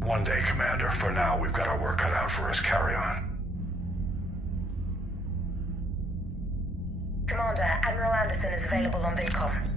One day, Commander. For now, we've got our work cut out for us. Carry on. Commander, Admiral Anderson is available on VidCom.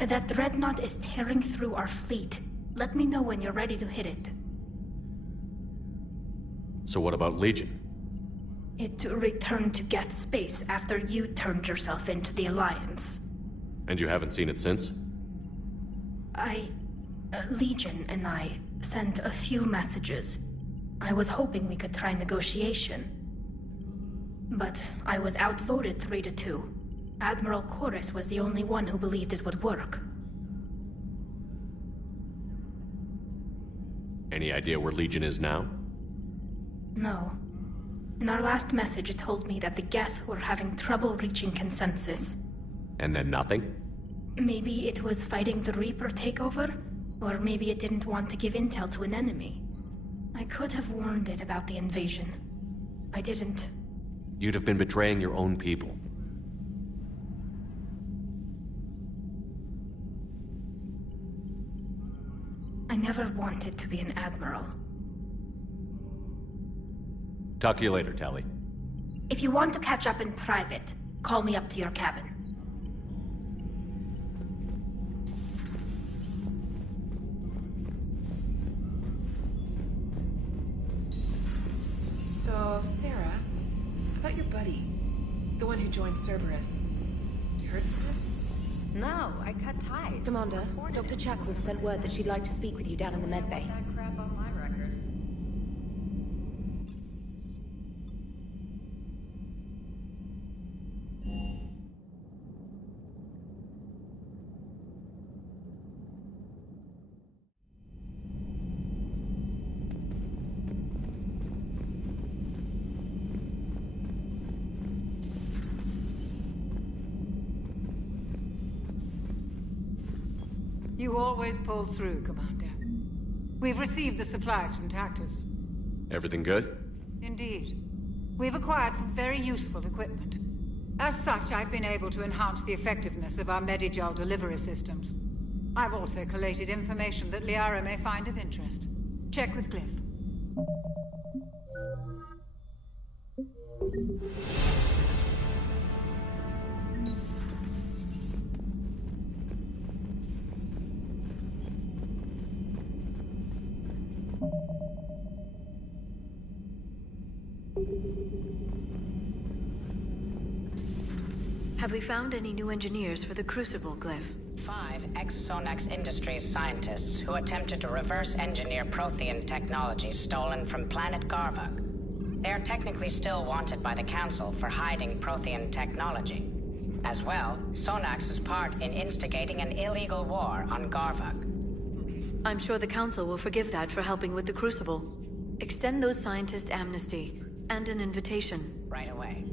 That dreadnought is tearing through our fleet. Let me know when you're ready to hit it. So what about Legion? It returned to Geth space after you turned yourself into the Alliance. And you haven't seen it since? Legion and I sent a few messages. I was hoping we could try negotiation. But I was outvoted 3-2. Admiral Chorus was the only one who believed it would work. Any idea where Legion is now? No. In our last message, it told me that the Geth were having trouble reaching consensus. And then nothing? Maybe it was fighting the Reaper takeover, or maybe it didn't want to give intel to an enemy. I could have warned it about the invasion. I didn't. You'd have been betraying your own people. I never wanted to be an admiral. Talk to you later, Tally. If you want to catch up in private, call me up to your cabin. So, Sarah, about your buddy, the one who joined Cerberus. You heard from her? No, I cut ties. Commander, Dr. Chakwas sent word that she'd like to speak with you down in the medbay. That crap on my record. You always pull through, Commander. We've received the supplies from Tactus. Everything good? Indeed. We've acquired some very useful equipment. As such, I've been able to enhance the effectiveness of our Medigel delivery systems. I've also collated information that Liara may find of interest. Check with Glyph. Have we found any new engineers for the Crucible, Glyph? 5 ex-Sonax Industries scientists who attempted to reverse engineer Prothean technology stolen from planet Garvug. They are technically still wanted by the Council for hiding Prothean technology. As well, Sonax's part in instigating an illegal war on Garvug. I'm sure the Council will forgive that for helping with the Crucible. Extend those scientists amnesty, and an invitation. Right away.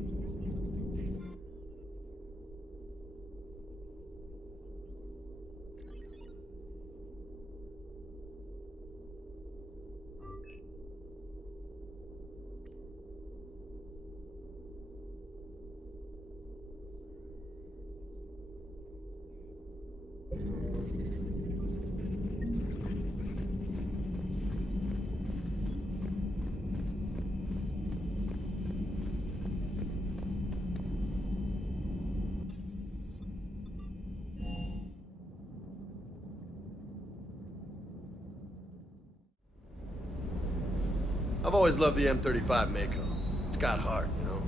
I've always loved the M35 Mako. It's got heart, you know?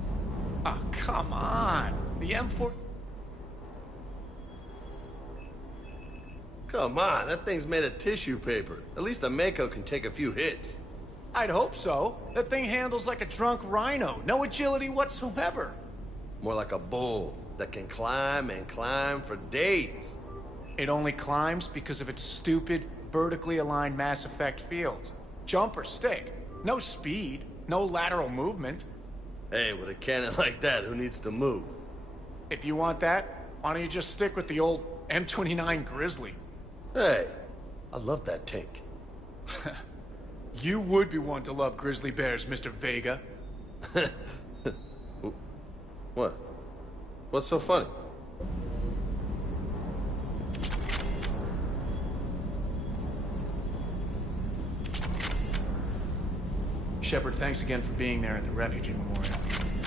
Oh, come on. The M4... Come on, that thing's made of tissue paper. At least the Mako can take a few hits. I'd hope so. That thing handles like a drunk rhino. No agility whatsoever. More like a bull that can climb and climb for days. It only climbs because of its stupid, vertically aligned Mass Effect fields. Jump or stick. No speed, no lateral movement. Hey, with a cannon like that, who needs to move? If you want that, why don't you just stick with the old M29 Grizzly? Hey, I love that tank. You would be one to love grizzly bears, Mr. Vega. What? What's so funny? Shepard, thanks again for being there at the refugee memorial.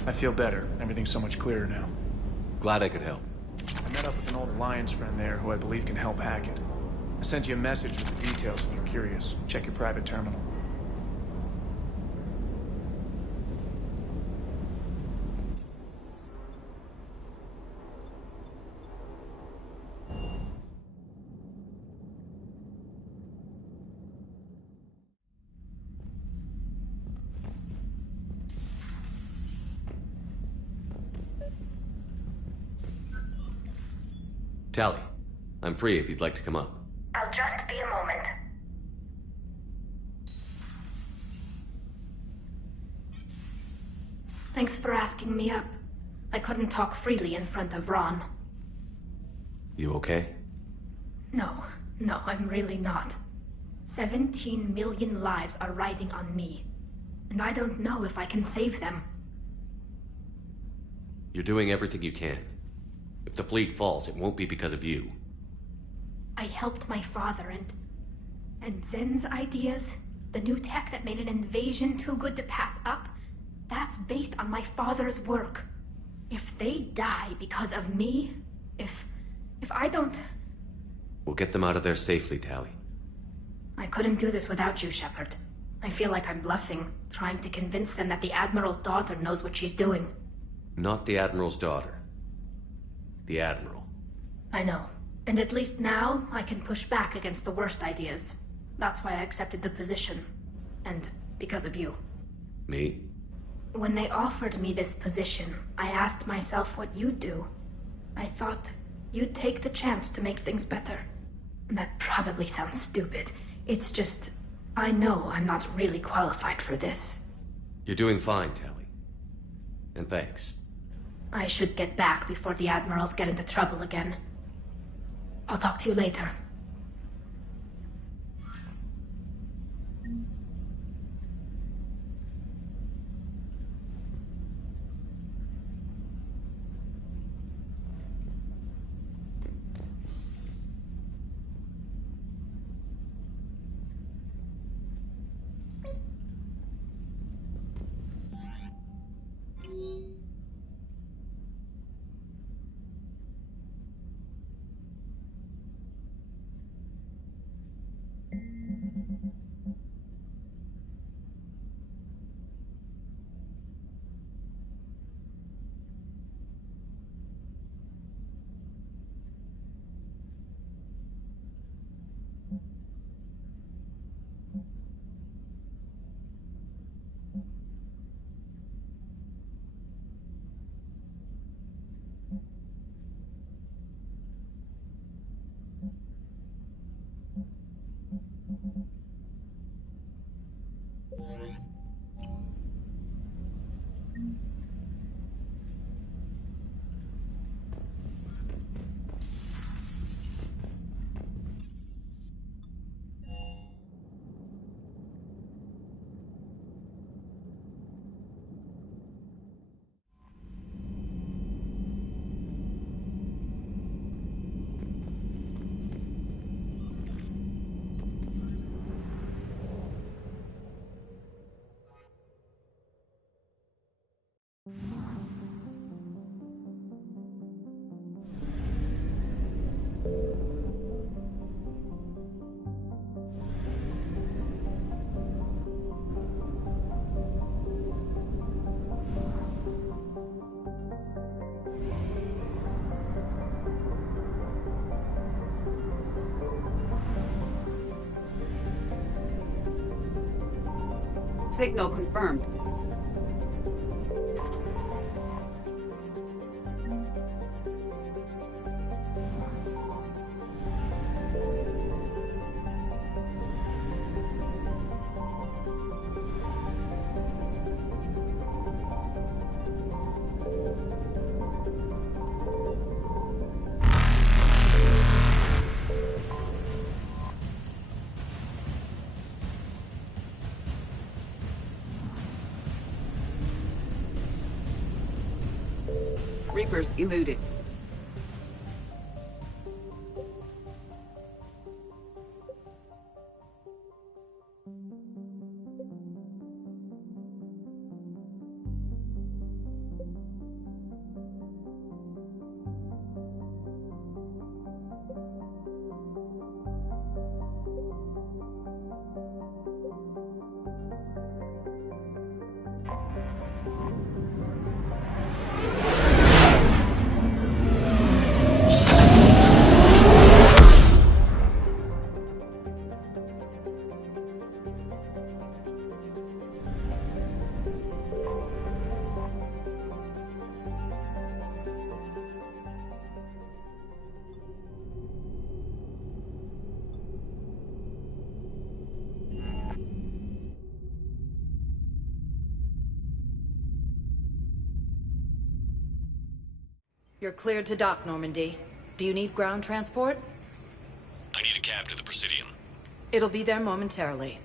I feel better. Everything's so much clearer now. Glad I could help. I met met up with an old Alliance friend there who I believe can help hack it. I sent you a message with the details if you're curious. Check your private terminal. Tally, I'm free if you'd like to come up. I'll just be a moment. Thanks for asking me up. I couldn't talk freely in front of Ron. You okay? No, I'm really not. 17 million lives are riding on me, and I don't know if I can save them. You're doing everything you can. If the fleet falls, it won't be because of you. I helped my father and Zen's ideas, the new tech that made an invasion too good to pass up, that's based on my father's work. If they die because of me, if I don't... We'll get them out of there safely, Tally. I couldn't do this without you, Shepard. I feel like I'm bluffing, trying to convince them that the Admiral's daughter knows what she's doing. Not the Admiral's daughter. The Admiral. I know. And at least now, I can push back against the worst ideas. That's why I accepted the position. And because of you. Me? When they offered me this position, I asked myself what you'd do. I thought you'd take the chance to make things better. That probably sounds stupid. It's just, I know I'm not really qualified for this. You're doing fine, Tally. And thanks. I should get back before the Admirals get into trouble again. I'll talk to you later. Signal confirmed. Reapers eluded. You're cleared to dock, Normandy. Do you need ground transport? I need a cab to the Presidium. It'll be there momentarily.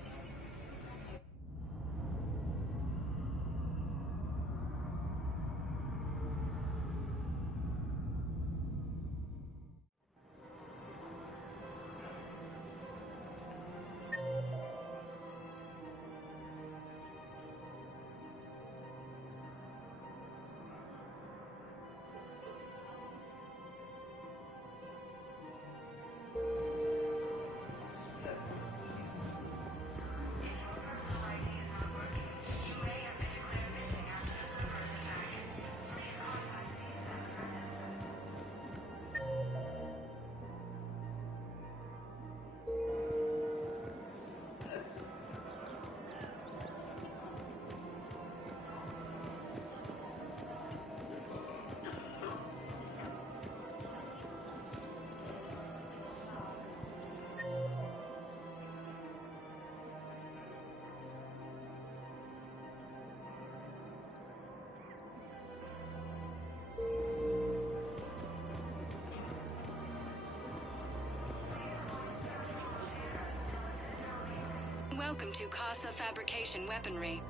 Welcome to Casa Fabrication Weaponry.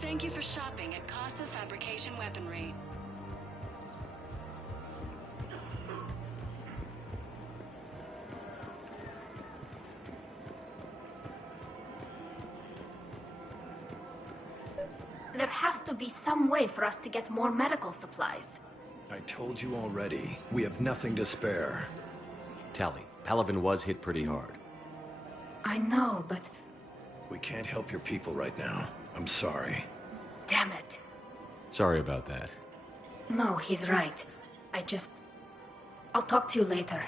Thank you for shopping at Casa Fabrication Weaponry. There has to be some way for us to get more medical supplies. I told you already, we have nothing to spare. Tally, Palaven was hit pretty hard. I know, but... We can't help your people right now. I'm sorry. Damn it. Sorry about that. No, he's right. I'll talk to you later.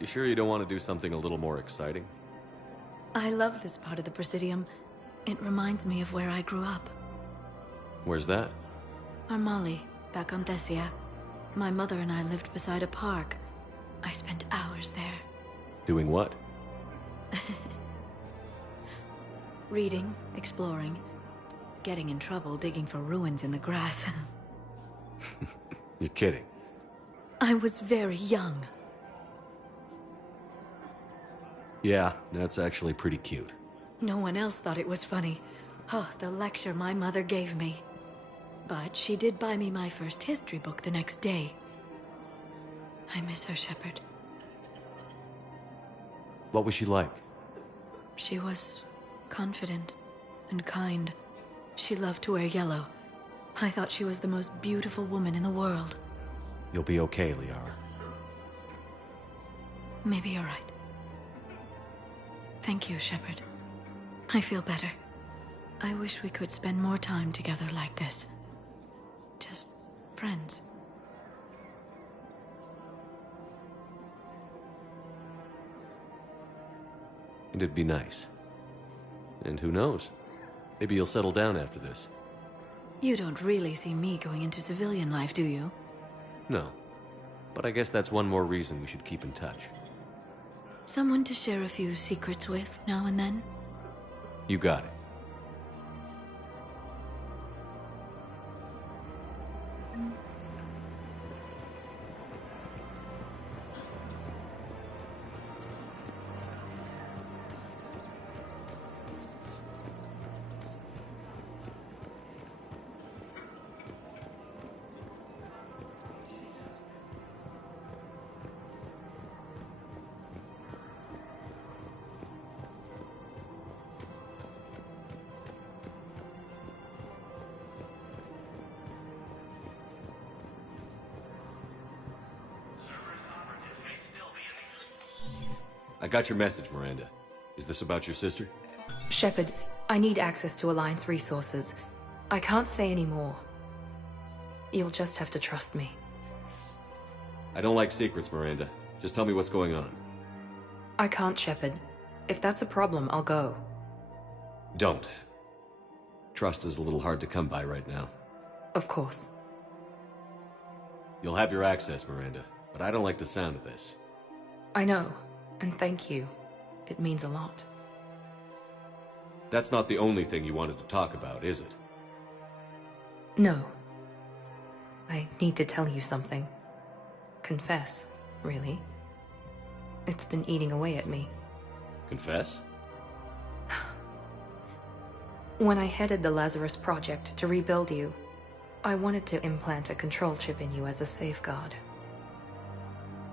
You sure you don't want to do something a little more exciting? I love this part of the Presidium. It reminds me of where I grew up. Where's that? Armali, back on Thessia. My mother and I lived beside a park. I spent hours there. Doing what? Reading, exploring, getting in trouble digging for ruins in the grass. You're kidding. I was very young. Yeah, that's actually pretty cute. No one else thought it was funny. Oh, the lecture my mother gave me. But she did buy me my first history book the next day. I miss her, Shepard. What was she like? She was confident and kind. She loved to wear yellow. I thought she was the most beautiful woman in the world. You'll be okay, Liara. Maybe you're right. Thank you, Shepard. I feel better. I wish we could spend more time together like this. Just friends. It'd be nice. And who knows? Maybe you'll settle down after this. You don't really see me going into civilian life, do you? No. But I guess that's one more reason we should keep in touch. Someone to share a few secrets with now and then? You got it. I got your message, Miranda. Is this about your sister? Shepard, I need access to Alliance resources. I can't say any more. You'll just have to trust me. I don't like secrets, Miranda. Just tell me what's going on. I can't, Shepard. If that's a problem, I'll go. Don't. Trust is a little hard to come by right now. Of course. You'll have your access, Miranda, but I don't like the sound of this. I know, and thank you. It means a lot. That's not the only thing you wanted to talk about, is it? No. I need to tell you something. Confess, really. It's been eating away at me. Confess? When I headed the Lazarus Project to rebuild you, I wanted to implant a control chip in you as a safeguard.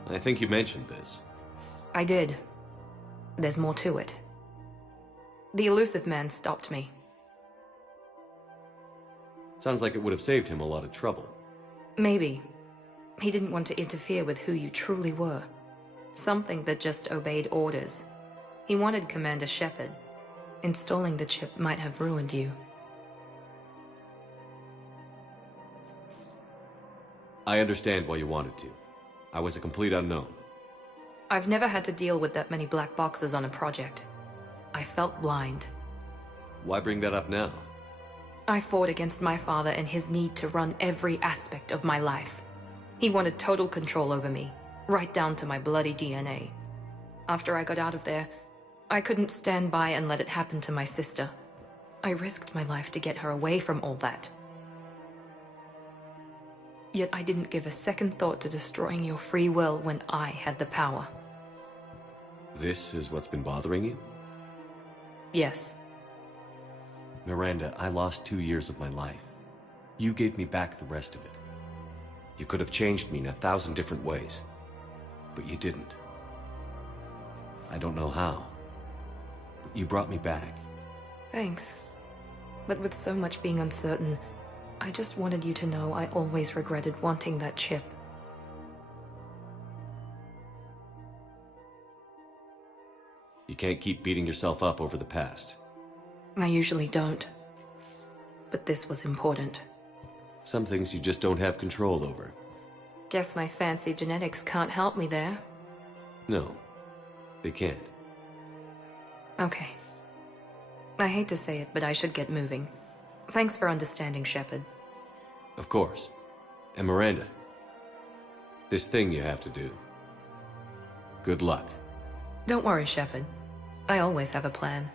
I think you mentioned this. I did. There's more to it. The elusive man stopped me. Sounds like it would have saved him a lot of trouble. Maybe. He didn't want to interfere with who you truly were. Something that just obeyed orders. He wanted Commander Shepard. Installing the chip might have ruined you. I understand why you wanted to. I was a complete unknown. I've never had to deal with that many black boxes on a project. I felt blind. Why bring that up now? I fought against my father and his need to run every aspect of my life. He wanted total control over me, right down to my bloody DNA. After I got out of there, I couldn't stand by and let it happen to my sister. I risked my life to get her away from all that. Yet I didn't give a second thought to destroying your free will when I had the power. This is what's been bothering you? Yes. Miranda, I lost 2 years of my life. You gave me back the rest of it. You could have changed me in 1,000 different ways, but you didn't. I don't know how, but you brought me back. Thanks. But with so much being uncertain, I just wanted you to know I always regretted wanting that chip. You can't keep beating yourself up over the past. I usually don't. But this was important. Some things you just don't have control over. Guess my fancy genetics can't help me there. No, they can't. Okay. I hate to say it, but I should get moving. Thanks for understanding, Shepard. Of course. And Miranda, this thing you have to do. Good luck. Don't worry, Shepard. I always have a plan.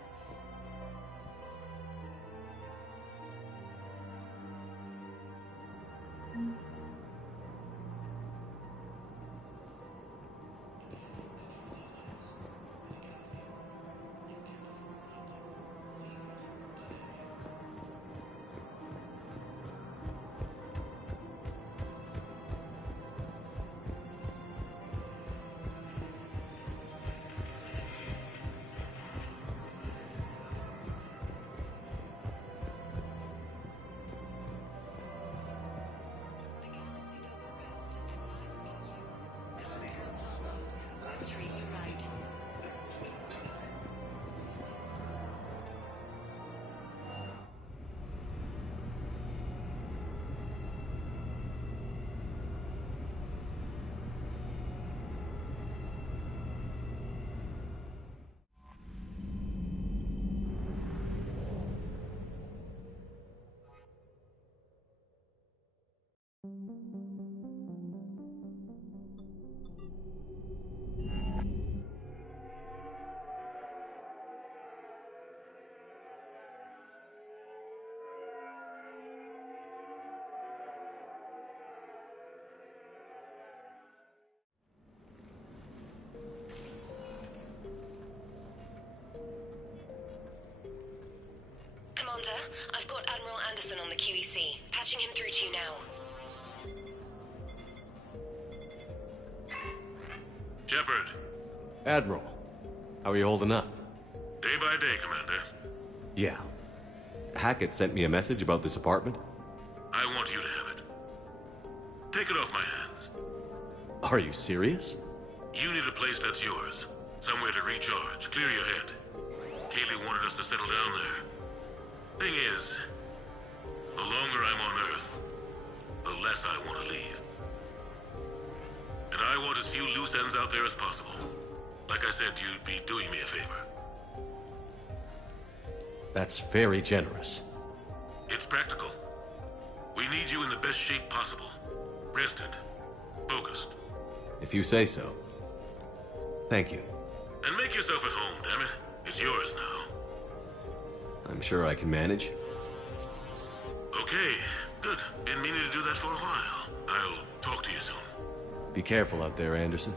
Commander, I've got Admiral Anderson on the QEC. Patching him through to you now. Shepard. Admiral, how are you holding up? Day by day, Commander. Yeah. Hackett sent me a message about this apartment. I want you to have it. Take it off my hands. Are you serious? You need a place that's yours. Somewhere to recharge, clear your head. Kaylee wanted us to settle down there. Thing is, the longer I'm on Earth, the less I want to leave. And I want as few loose ends out there as possible. Like I said, you'd be doing me a favor. That's very generous. It's practical. We need you in the best shape possible. Rested. Focused. If you say so. Thank you. And make yourself at home, damn it. It's yours now. I'm sure I can manage. Okay, good. Been meaning to do that for a while. I'll talk to you soon. Be careful out there, Anderson.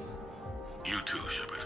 You too, Shepard.